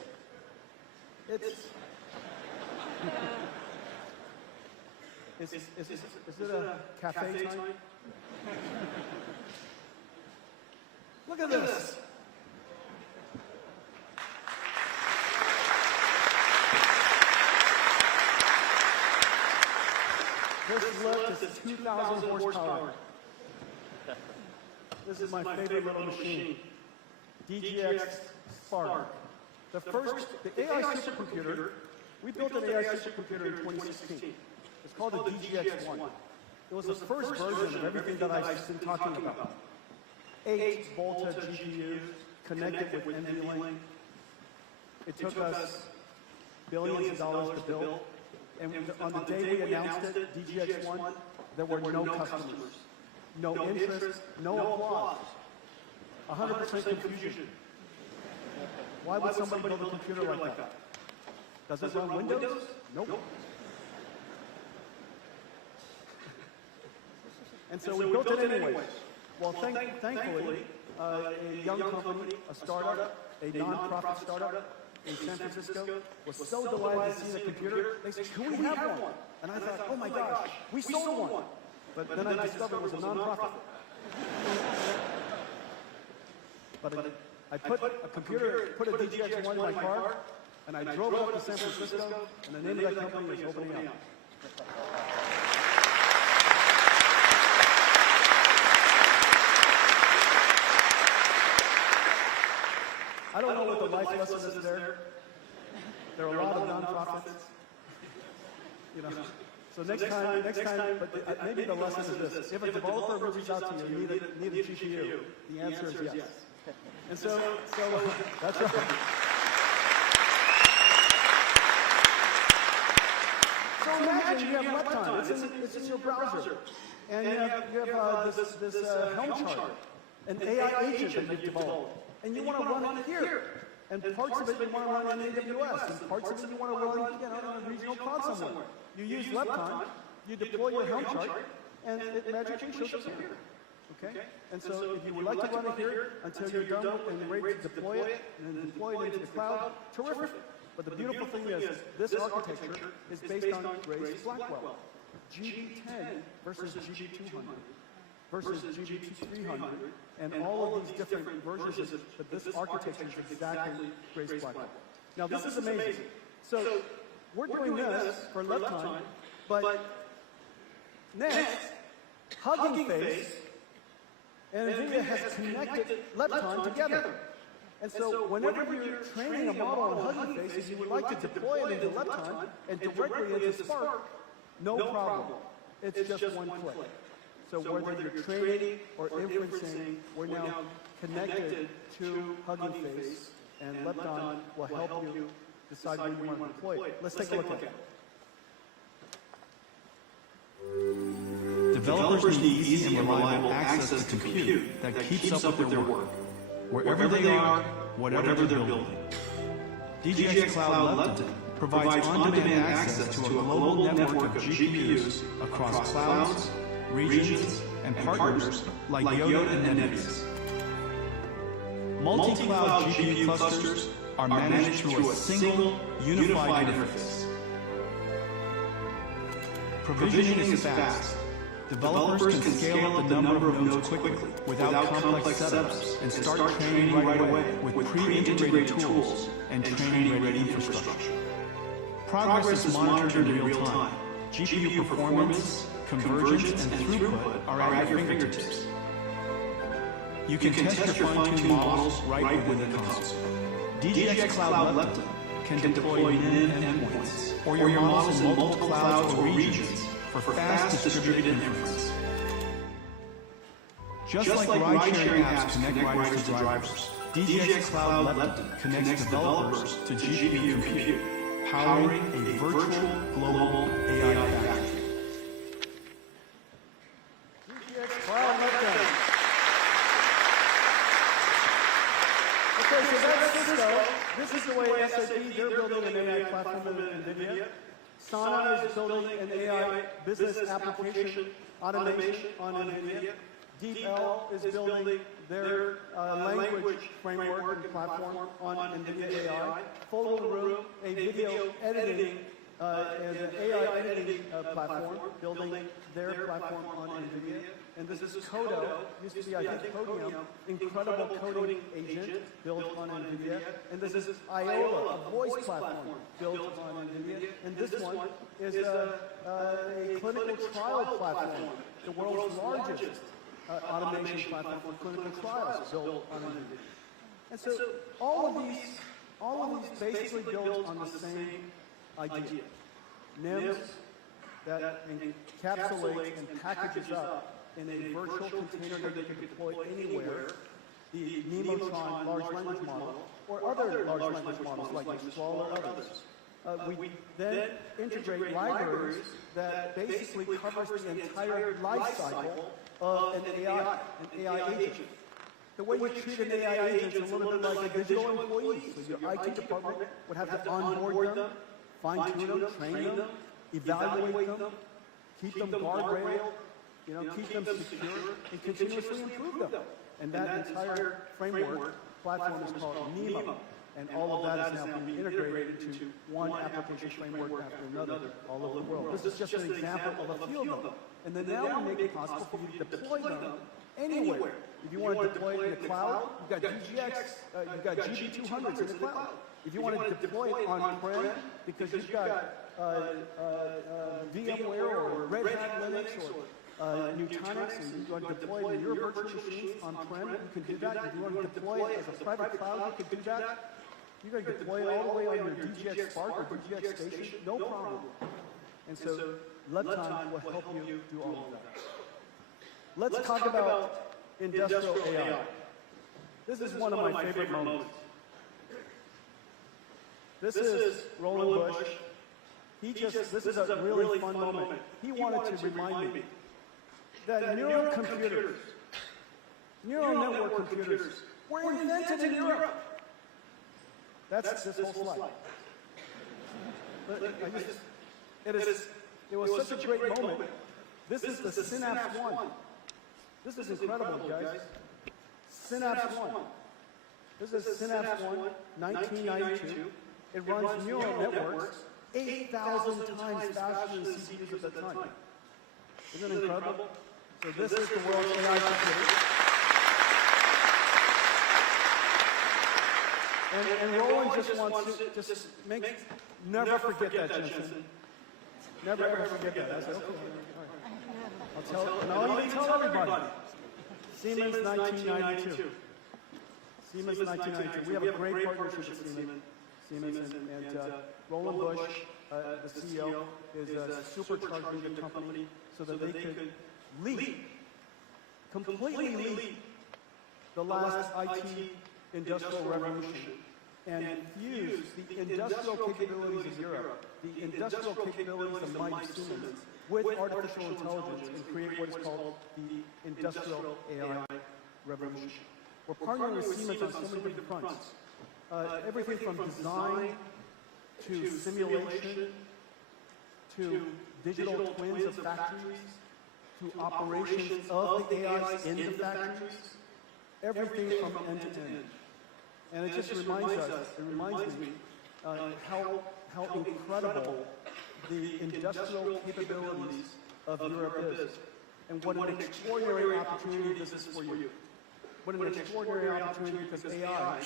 a cafe time? Look at this. This lift is 2,000 horsepower. This is my favorite little machine. DGX Spark. The AI supercomputer, we built an AI supercomputer in 2016. It's called the DGX-1. It was the first version of everything that I've been talking about. 8 Volta GPUs connected with NVLink. It took us billions of dollars to build. And on the day we announced it, DGX-1, there were no customers, no interest, no applause, 100% confusion. Why would somebody build a computer like that? Does it run Windows? Nope. And so we built it anyways. Well, thankfully, a young company, a startup, a nonprofit startup in San Francisco was so delighted to see the computer. They said, "Can we have one?" And I thought, "Oh my gosh, we sold one." But then I discovered it was a nonprofit. But I put a DGX-1 in my car, and I drove up to San Francisco, and the name of that company was opening up. I don't know what the life lesson is there. There are a lot of nonprofits. You know. So next time, but maybe the lesson is this. If a developer reaches out to you, need a GPU, the answer is yes. And so that's right. So imagine you have Lepton, it's in your browser, and you have this Helm chart, an AI agent that you've developed, and you want to run it here. And parts of it you want to run in AWS, and parts of it you want to run in a regional cloud somewhere. You use Lepton, you deploy your Helm chart, and it magically shows up here. Okay? And so if you would like to run it here until you're done and ready to deploy it, and then deploy it into the cloud, terrific. But the beautiful thing is, this architecture is based on Grace Blackwell. GB10 versus GB200 versus GB300, and all of these different versions of but this architecture is exactly Grace Blackwell. Now this is amazing. So we're doing this for Lepton, but next, Hugging Face and Nvidia has connected Lepton together. And so whenever you're training a model on Hugging Face, if you would like to deploy it into Lepton and directly into Spark, no problem. It's just one click. So whether you're training or inferencing, we're now connected to Hugging Face, and Lepton will help you decide where you want to deploy it. Let's take a look at it. Developers need easy and reliable access to compute that keeps up with their work, wherever they are, whatever they're building. DGX Cloud Lepton provides on-demand access to a global network of GPUs across clouds, regions, and partners like Yotta and Nvidia. Multi-cloud GPU clusters are managed through a single, unified interface. Provisioning is fast. Developers can scale up the number of nodes quickly without complex setups and start training right away with pre-integrated tools and training-ready infrastructure. Progress is monitored in real time. GPU performance, convergence, and throughput are at your fingertips. You can test your fine-tuned models right within the console. DGX Cloud Lepton can deploy NIM endpoints or your models in multiple clouds or regions for fast distributed inference. Just like ride-sharing apps connect riders to drivers, DGX Cloud Lepton connects developers to GPU compute, powering a virtual global AI factory. DGX Cloud Lepton. Okay, so that's Cisco. This is the way SAP, they're building an AI platform in NVIDIA. Sana is building an AI business application automation on NVIDIA. DeepL is building their language framework and platform on NVIDIA AI. Photo Room, a video editing and an AI editing platform, building their platform on NVIDIA. And this is Codo, used to be, I think, Codium, incredible coding agent built on NVIDIA. And this is Iola, a voice platform built on NVIDIA. And this one is a clinical trial platform, the world's largest automation platform for clinical trials built on NVIDIA. And so all of these basically built on the same idea. NIMs that encapsulate and packages up in a virtual container that you can deploy anywhere, the Nemotron large language model, or other large language models like Mistral or others. We then integrate libraries that basically covers the entire life cycle of an AI agent. The way you treat an AI agent is a little bit like a digital employee. So your IT department would have to onboard them, fine-tune them, train them, evaluate them, keep them guardrailed, keep them secure, and continuously improve them. And that entire framework platform is called NEMO. And all of that is now being integrated into one application framework after another all over the world. This is just an example of a few of them. And then now we make it possible for you to deploy them anywhere. If you want to deploy it in the cloud, you've got DGX, you've got GB200s in the cloud. If you want to deploy it on-prem, because you've got VMware or Red Hat Linux or Nutanix, and you want to deploy your virtual machines on-prem, you can do that. If you want to deploy it as a private cloud, you can do that. You can deploy it all the way on your DGX Spark or DGX Station, no problem. And so LebTime will help you do all of that. Let's talk about industrial AI. This is one of my favorite moments. This is Roland Bush. This is a really fun moment. He wanted to remind me that neural computers, neural network computers, were invented in Europe. That's this whole slide. But it was such a great moment. This is the Synapse 1. This is incredible, guys. Synapse 1. This is Synapse 1, 1992. It runs neural networks 8,000 times faster than CPUs at the time. Isn't it incredible? So this is the world's AI computer. And Roland just wants to never forget that, Jensen. Never ever forget that. I said, okay, all right. I'll tell everybody. Siemens 1992. Siemens 1992. We have a great partnership with Siemens and Roland Bush, the CEO, is supercharging the company so that they could completely lead the last IT industrial revolution and fuse the industrial capabilities of Europe, the industrial capabilities of mighty Siemens, with artificial intelligence and create what is called the industrial AI revolution. We're partnering with Siemens on so many different fronts. Everything from design to simulation to digital twins of factories to operations of the AIs in the factories, everything from end to end. And it just reminds me how incredible the industrial capabilities of Europe is, and what an extraordinary opportunity this is for you. What an extraordinary opportunity, because AI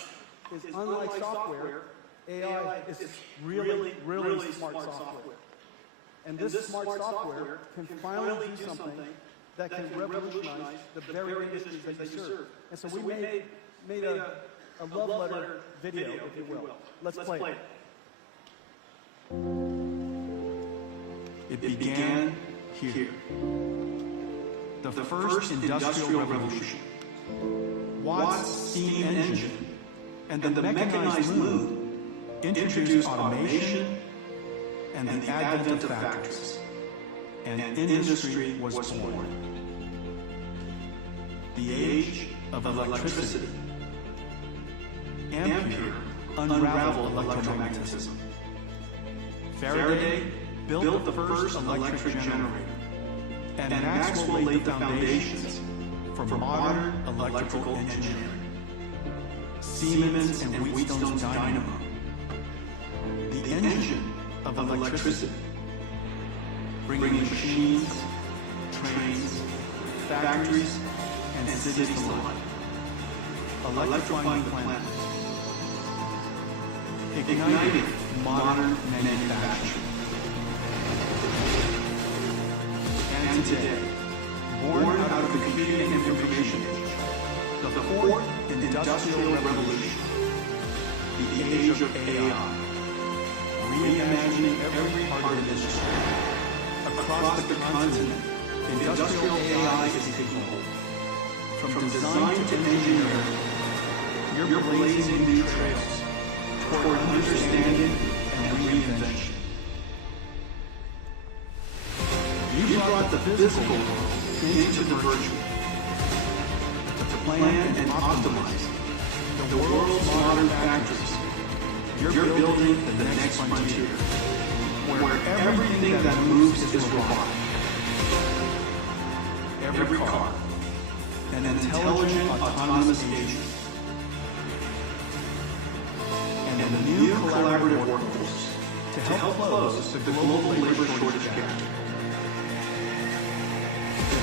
is unlike software. AI is really, really smart software. And this smart software can finally do something that can revolutionize the very industries that you serve. And so we made a love letter video, if you will. Let's play it. It began here. The first industrial revolution. Watt's steam engine and the mechanized loom introduced automation and the advent of factories, and industry was born. The age of electricity. Ampere unraveled electromagnetism. Faraday built the first electric generator, and Maxwell laid the foundations for modern electrical engineering. Siemens and Wheatstone's dynamo, the engine of electricity, bringing machines, trains, factories, and cities to life, electrifying the planet, igniting modern manufacturing. And today, born out of the computing and information age, the fourth industrial revolution, the age of AI, reimagining every part of industry. Across the continent, industrial AI is taking hold. From design to engineering, you're blazing new trails toward understanding and reinvention. You brought the physical world into the virtual. To plan and optimize the world's modern factories, you're building the next frontier, where everything that moves is robotic. Every car, an intelligent autonomous agent, and a new collaborative workforce to help close the global labor shortage gap.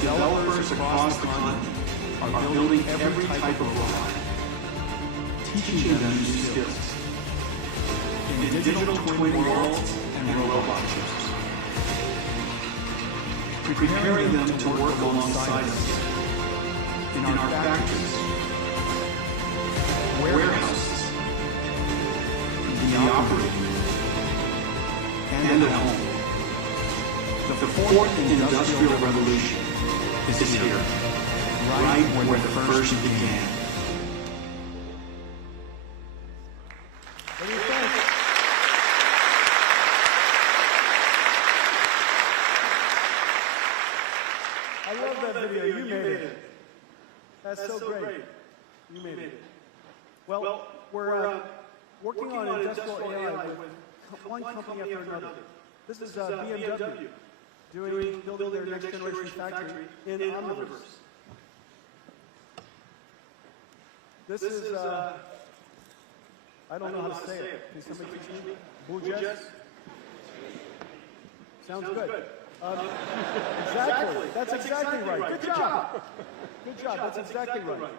Developers across the continent are building every type of robot, teaching them new skills. In digital twin worlds and robot chips, preparing them to work alongside us in our factories, warehouses, the operating room, and at home. The fourth industrial revolution is here, right where the first began. What do you think? I love that video. You made it. That's so great. You made it. Well, we're working on industrial AI with one company after another. This is BMW building their next generation factory in Omniverse. This is I don't know how to say it. Can somebody teach me? Bujas? Sounds good. Exactly. That's exactly right. Good job. Good job. That's exactly right.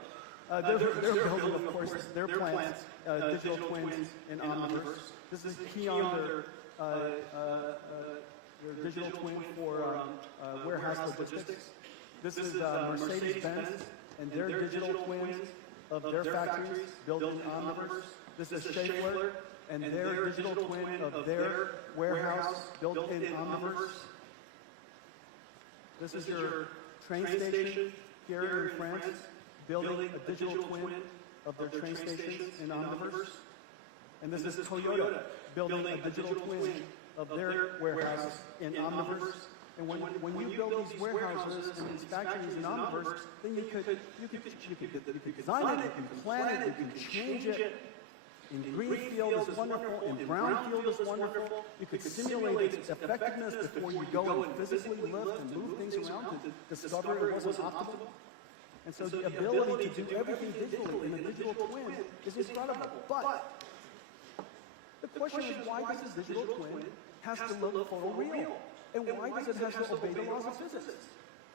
They're building, of course, their plants, digital twins in Omniverse. This is Keon, their digital twin for warehouse logistics. This is Mercedes-Benz and their digital twins of their factories built in Omniverse. This is Schaeffler and their digital twin of their warehouse built in Omniverse. This is your train station here in France, building a digital twin of their train stations in Omniverse. And this is Toyota building a digital twin of their warehouse in Omniverse. And when you build these warehouses and these factories in Omniverse, then you could design it, you can plan it, you can change it. In greenfield is wonderful, in brownfield is wonderful. You could simulate its effectiveness before you go and physically lift and move things around to discover it wasn't optimal. And so the ability to do everything digitally in a digital twin is incredible. But the question is, why does this digital twin has to look photoreal? And why does it have to obey the laws of physics?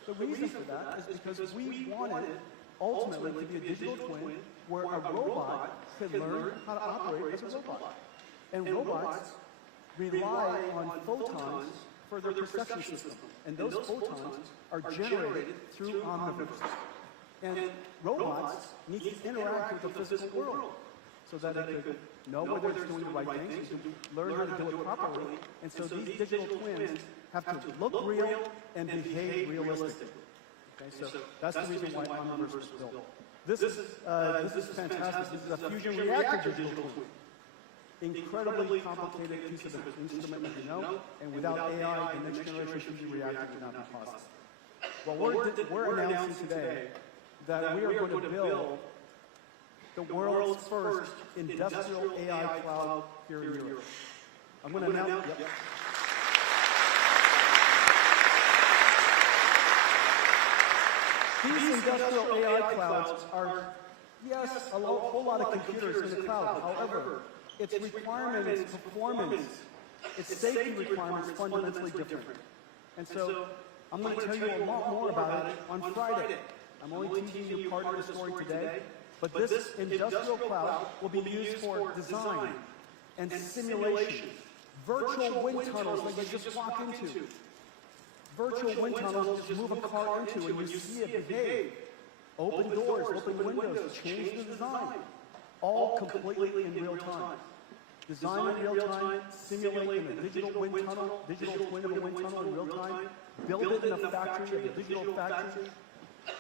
The reason for that is because we wanted ultimately to be a digital twin where a robot could learn how to operate as a robot. And robots rely on photons for their perception system. And those photons are generated through Omniverse. And robots need to interact with the physical world so that it could know whether it's doing the right things, and learn how to do it properly. And so these digital twins have to look real and behave realistically. Okay, so that's the reason why Omniverse was built. This is fantastic. This is a fusion reactor digital twin. Incredibly complicated piece of instrument, as you know, and without AI, the next generation fusion reactor would not be possible. Well, we're announcing today that we are going to build the world's first industrial AI cloud here in Europe. I'm going to announce. Yep. These industrial AI clouds are, yes, a whole lot of computers in the cloud. However, its requirements, its performance, its safety requirements fundamentally different. And so I'm going to tell you a lot more about it on Friday. I'm only teaching you part of the story today, but this industrial cloud will be used for design and simulation, virtual wind tunnels that you just walk into. Virtual wind tunnels you just move a car into and you see it behave. Open doors, open windows, change the design. All completely in real time. Design in real time, simulate in a digital wind tunnel, digital twin of a wind tunnel in real time, build it in a factory, a digital factory,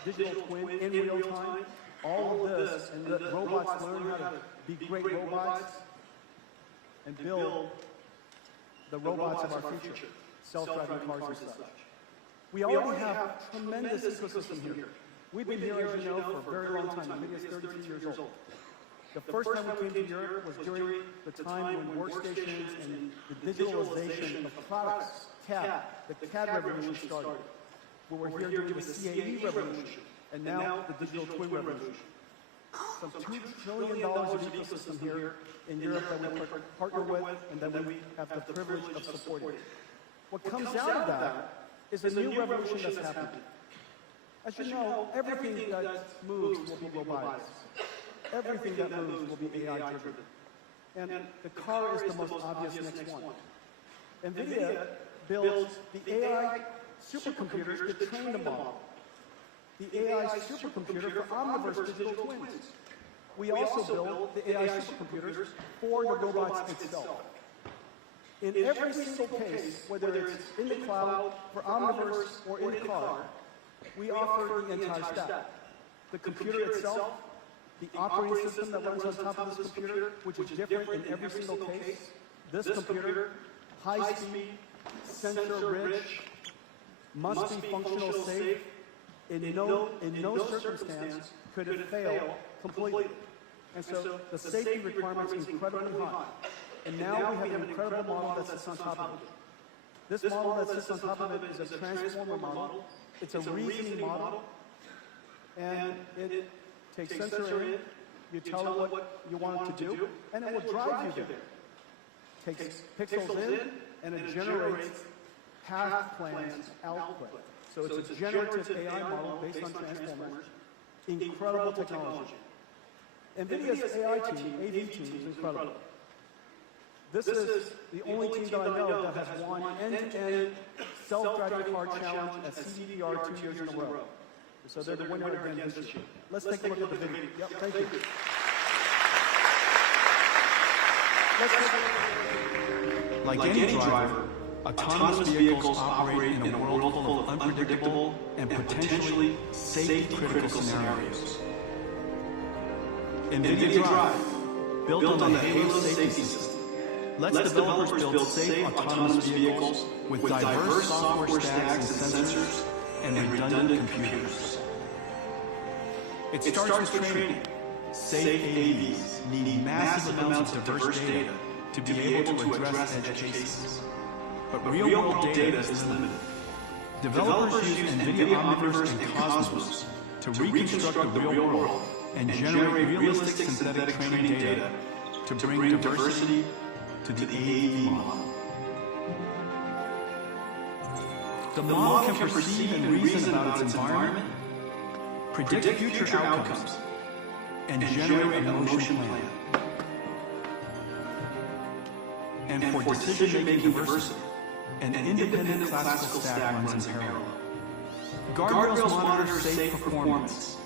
digital twin in real time. All of this, and let robots learn how to be great robots and build the robots of our future, self-driving cars and such. We already have tremendous ecosystem here. We've been here, as you know, for a very long time. Nvidia is 32 years old. The first time we came to Europe was during the time when workstations and the digitalization of products, CAD, the CAD revolution started. We were here during the CAE revolution, and now the digital twin revolution. Some $2 trillion of ecosystem here in Europe that we partner with and that we have the privilege of supporting. What comes out of that is a new revolution that's happening. As you know, everything that moves will be robotics. Everything that moves will be AI-driven. And the car is the most obvious next one. Nvidia builds the AI supercomputers to train the model. The AI supercomputer for Omniverse digital twins. We also build the AI supercomputers for the robots itself. In every single case, whether it's in the cloud, for Omniverse, or in the car, we offer the entire stack. The computer itself, the operating system that runs on top of this computer, which is different in every single case. This computer, high-speed, sensor-rich, must be functional safe. In no circumstance could it fail completely. And so the safety requirements are incredibly high. And now we have an incredible model that sits on top of it. This model that sits on top of it is a transformer model. It's a reasoning model. And it takes sensor in, you tell it what you want it to do, and it will drive you there. Takes pixels in, and it generates path plans output. So it's a generative AI model based on transformers. Incredible technology. NVIDIA's AI team, AV team, is incredible. This is the only team that I know that has won end-to-end self-driving car challenge at CDR 2 years in a row. So they're the winner again this year. Let's take a look at the video. Yep, thank you. Like any driver, autonomous vehicles operate in a world full of unpredictable and potentially safety-critical scenarios. NVIDIA Drive, built on the Halo safety system, lets developers build safe autonomous vehicles with diverse software stacks and sensors and redundant computers. It starts with training. Safe AVs need massive amounts of diverse data to be able to address edge cases. But real-world data is limited. Developers use NVIDIA Omniverse and Cosmos to reconstruct the real world and generate realistic synthetic training data to bring diversity to the AV model. The model can perceive and reason about its environment, predict future outcomes, and generate a motion plan. And for decision-making diversity, an independent classical stack runs in parallel. Guardrails monitor safe performance,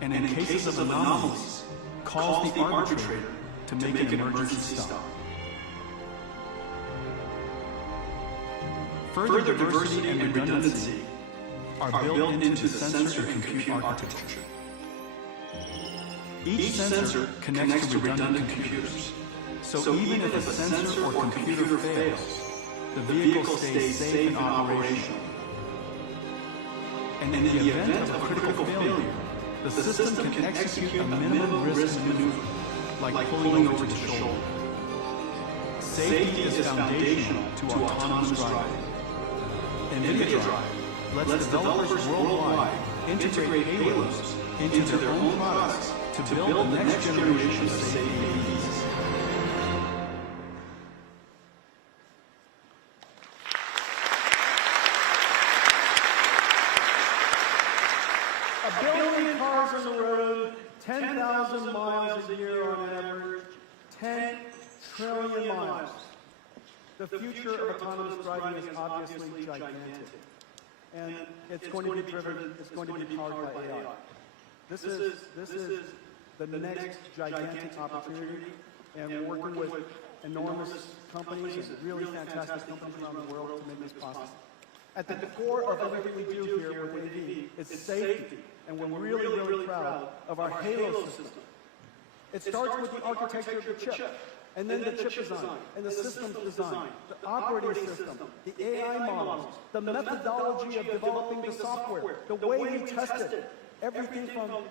and in cases of anomalies, calls the arbitrator to make an emergency stop. Further diversity and redundancy are built into the sensor and compute architecture. Each sensor connects to redundant computers, so even if a sensor or computer fails, the vehicle stays safe and operational. And in the event of a critical failure, the system can execute a minimum risk maneuver, like pulling over the shoulder. Safety is foundational to autonomous driving. NVIDIA Drive lets developers worldwide integrate Halos into their own products to build the next generation of safe AVs. A billion cars on the road, 10,000 miles a year on average, 10 trillion miles. The future of autonomous driving is obviously gigantic. And it's going to be driven, it's going to be powered by AI. This is the next gigantic opportunity, and we're working with enormous companies and really fantastic companies around the world to make this possible. At the core of everything we do here with AV is safety, and we're really, really proud of our Halo system. It starts with the architecture of the chip, and then the chip design, and the systems design, the operating system, the AI models, the methodology of developing the software, the way we test it, everything from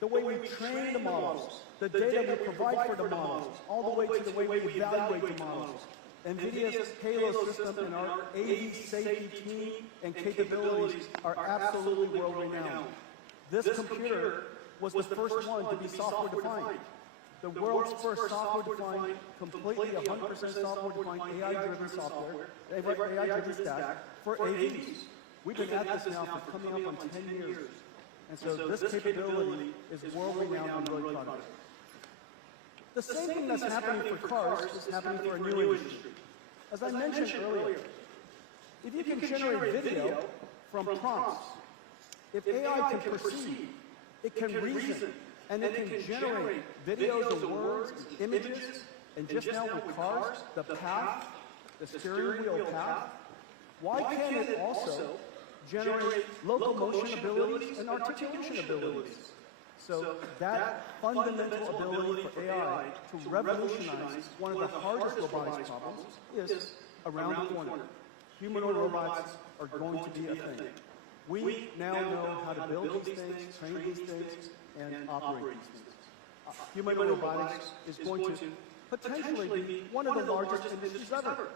the way we train the models, the data we provide for the models, all the way to the way we evaluate the models. NVIDIA's Halo system and our AV safety team and capabilities are absolutely world-renowned. This computer was the first one to be software-defined. The world's first software-defined, completely 100% software-defined AI-driven software, AI-driven stack for AVs. We've been at this now for coming up on 10 years. And so this capability is world-renowned and really proud of it. The same thing that's happening for cars is happening for a new industry. As I mentioned earlier, if you can generate video from prompts, if AI can perceive, it can reason, and it can generate videos and words, images, and just now with cars, the path, the steering wheel path, why can't it also generate locomotion abilities and articulation abilities? So that fundamental ability for AI to revolutionize one of the hardest robotics problems is around the corner. Humanoid robots are going to be a thing. We now know how to build these things, train these things, and operate these things. Humanoid robotics is going to potentially be one of the largest industries ever.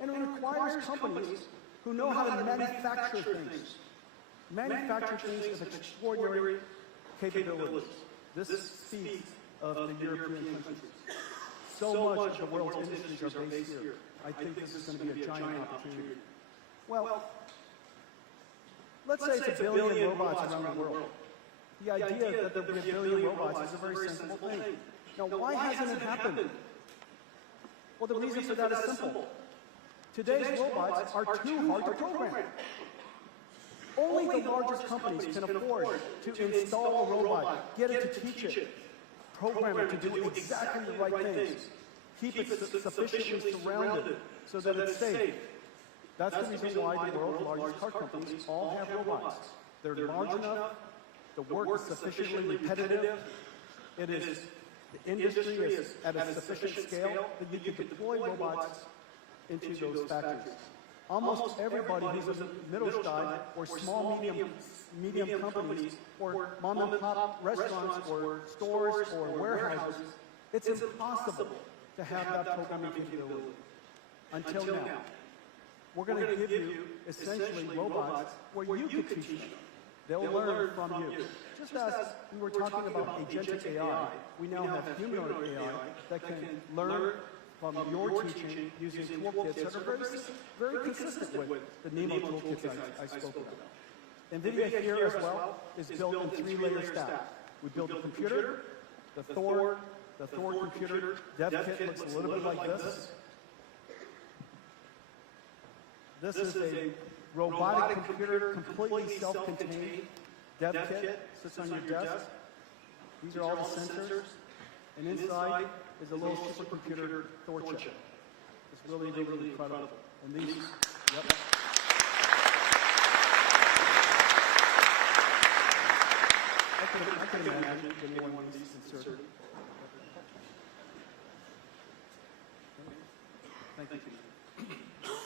And it requires companies who know how to manufacture things. Manufacture things of extraordinary capabilities. This speaks of the European countries. So much of the world's industries are based here. I think this is going to be a giant opportunity. Well, let's say it's a billion robots around the world. The idea that there will be a billion robots is a very simple thing. Now, why hasn't it happened? Well, the reason for that is simple. Today's robots are too hard to program. Only the largest companies can afford to install a robot, get it to teach it, program it to do exactly the right things, keep it sufficiently surrounded so that it's safe. That's the reason why the world's largest car companies all have robots. They're large enough, the work is sufficiently repetitive, the industry is at a sufficient scale that you can deploy robots into those factories. Almost everybody who's in Mittelstand or small, medium companies or mom and pop restaurants or stores or warehouses, it's impossible to have that programming capability until now. We're going to give you essentially robots where you can teach them. They'll learn from you. Just as we were talking about agentic AI, we now have humanoid AI that can learn from your teaching using toolkits that are very consistent with the NEMO toolkits I spoke about. Nvidia here as well is built in 3-layer stack. We built a computer, the Thor computer. Dev kit looks a little bit like this. This is a robotic computer, completely self-contained. Dev kit sits on your desk. These are all the sensors. And inside is a little supercomputer Thor chip. It's really, really incredible. And these, yep. I can imagine getting one of these inserted. Thank you.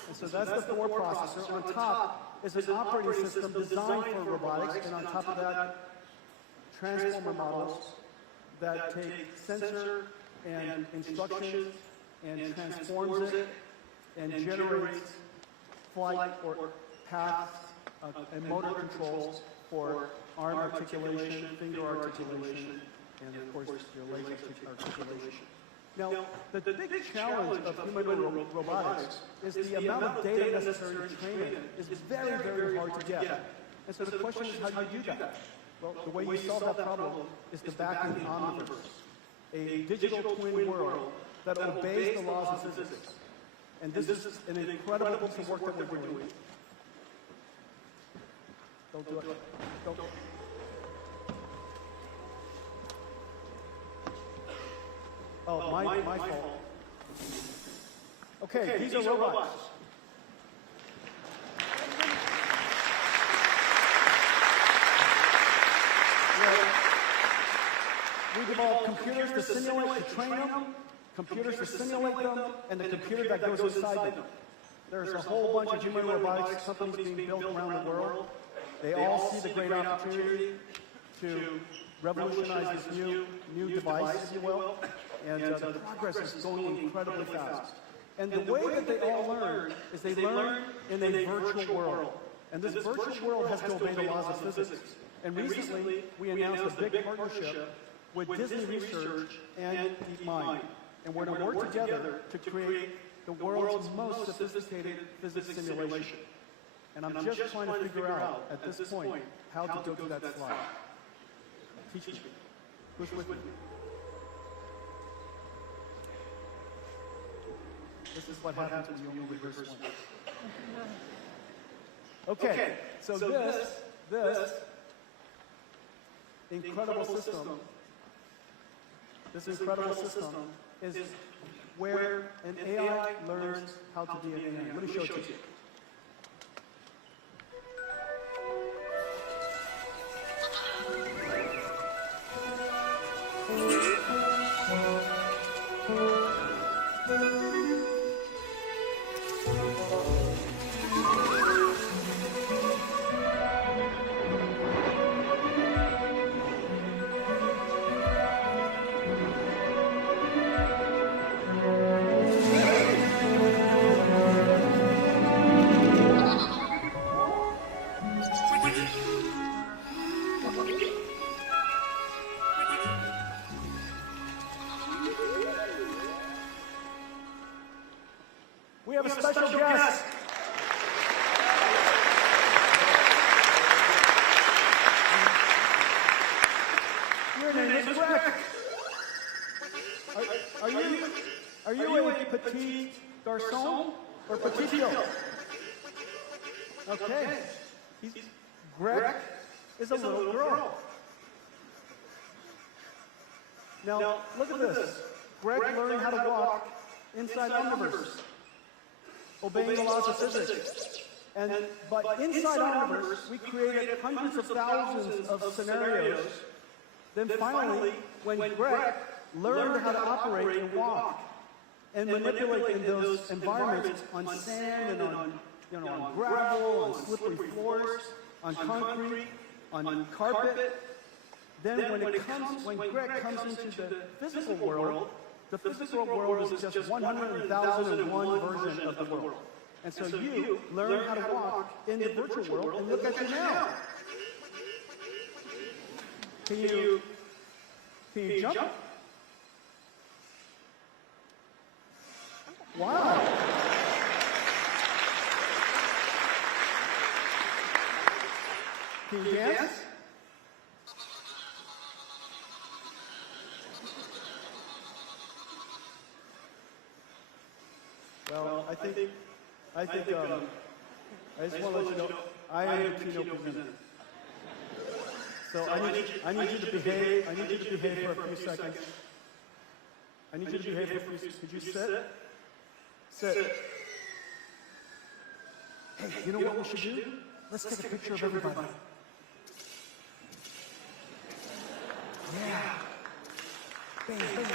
And so that's the Thor processor. On top is an operating system designed for robotics, and on top of that, transformer models that take sensor and instructions and transforms it and generates flight or paths and motor controls for arm articulation, finger articulation, and of course your leg articulation. Now, the big challenge of humanoid robotics is the amount of data necessary to train it is very, very hard to get. And so the question is, how do you do that? Well, the way you solve that problem is to back in the Omniverse, a digital twin world that obeys the laws of physics. And this is an incredible piece of work that we're doing. Don't do it. Don't. Oh, my fault. Okay, these are robots. We developed computers to simulate, to train them, computers to simulate them, and the computer that goes inside them. There's a whole bunch of human robotics companies being built around the world. They all see the great opportunity to revolutionize this new device, if you will, and the progress is going incredibly fast. And the way that they all learn is they learn in a virtual world. And this virtual world has to obey the laws of physics. And recently, we announced a big partnership with Disney Research and DeepMind. And we're going to work together to create the world's most sophisticated physics simulation. And I'm just trying to figure out, at this point, how to go through that slide. Teach me. Who's with me? This is what happens when you only rehearse once. Okay, so this incredible system is where an AI learns how to be an AI. Let me show it to you. We have a special guest. Your name is Greg. Are you a petite garçon or petite? Okay. Greg is a little girl. Now, look at this. Greg learned how to walk inside Omniverse, obeying the laws of physics. But inside Omniverse, we created hundreds of thousands of scenarios. Then finally, when Greg learned how to operate and walk and manipulate in those environments on sand and on gravel, on slippery floors, on concrete, on carpet, then when Greg comes into the physical world, the physical world is just 100,001 version of the world. And so you learn how to walk in the virtual world, and look at you now. Can you jump? Wow. Can you dance? Well, I think I just want to let you know, I am the keynote presenter. So I need you to behave. I need you to behave for a few seconds. I need you to behave for a few seconds. Could you sit? Sit. Hey, you know what we should do? Let's take a picture of everybody. Yeah. Bang, bang.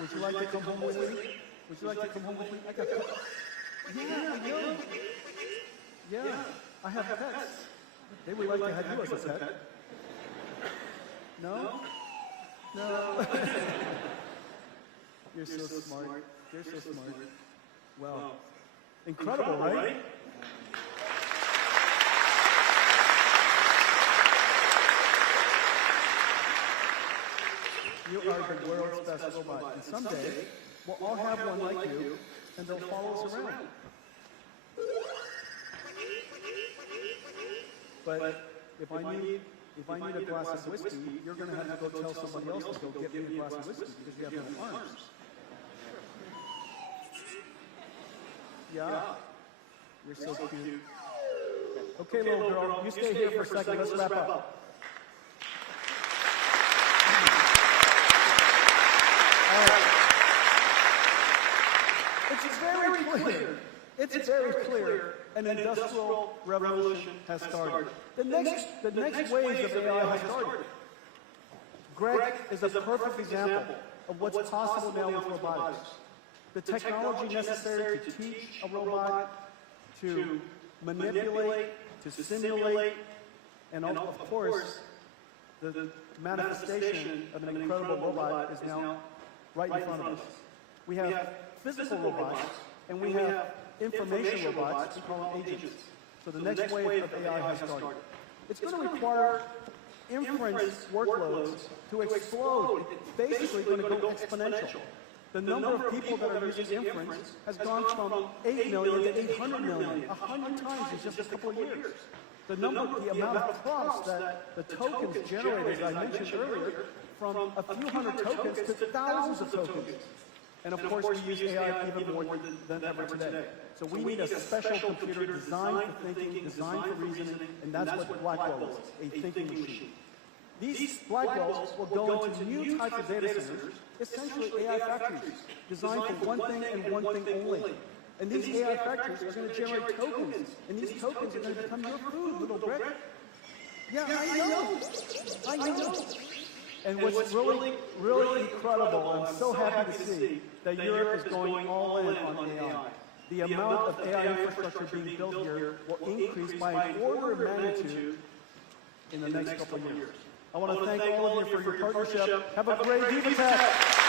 Would you like to come home with me? Would you like to come home with me? I got pets. Yeah. I have pets. They would like to have you as a pet. No? No. You're so smart. You're so smart. Wow. Incredible, right? You are the world's best robot. And someday, we'll all have one like you, and they'll follow us around. But if I need a glass of whiskey, you're going to have to go tell somebody else to go get me a glass of whiskey because you have no arms. Yeah? You're so cute. Okay, little girl, you stay here for a second. Let's wrap up. It's very clear an industrial revolution has started. The next wave of AI has started. Greg is a perfect example of what's possible now with robotics. The technology necessary to teach a robot, to manipulate, to simulate, and of course, the manifestation of an incredible robot is now right in front of us. We have physical robots, and we have information robots, we call them agents. So the next wave of AI has started. It's going to require inference workloads to explode. It's basically going to go exponential. The number of people that are using inference has gone from 8 million to 800 million, 100 times in just a couple of years. the amount of prompts that the tokens generate, as I mentioned earlier, from a few hundred tokens to thousands of tokens. And of course, we use AI even more than ever today. So we need a special computer designed for thinking, designed for reasoning, and that's what Blackwell is, a thinking machine. These Blackwells will go into new types of data centers, essentially AI factories, designed for one thing and one thing only. And these AI factories are going to generate tokens, and these tokens are going to become your food, little Brick. Yeah, I know. And what's really, really incredible, I'm so happy to see that Europe is going all in on AI. The amount of AI infrastructure being built here will increase by an order of magnitude in the next couple of years. I want to thank all of you for your partnership. Have a great VivaTech.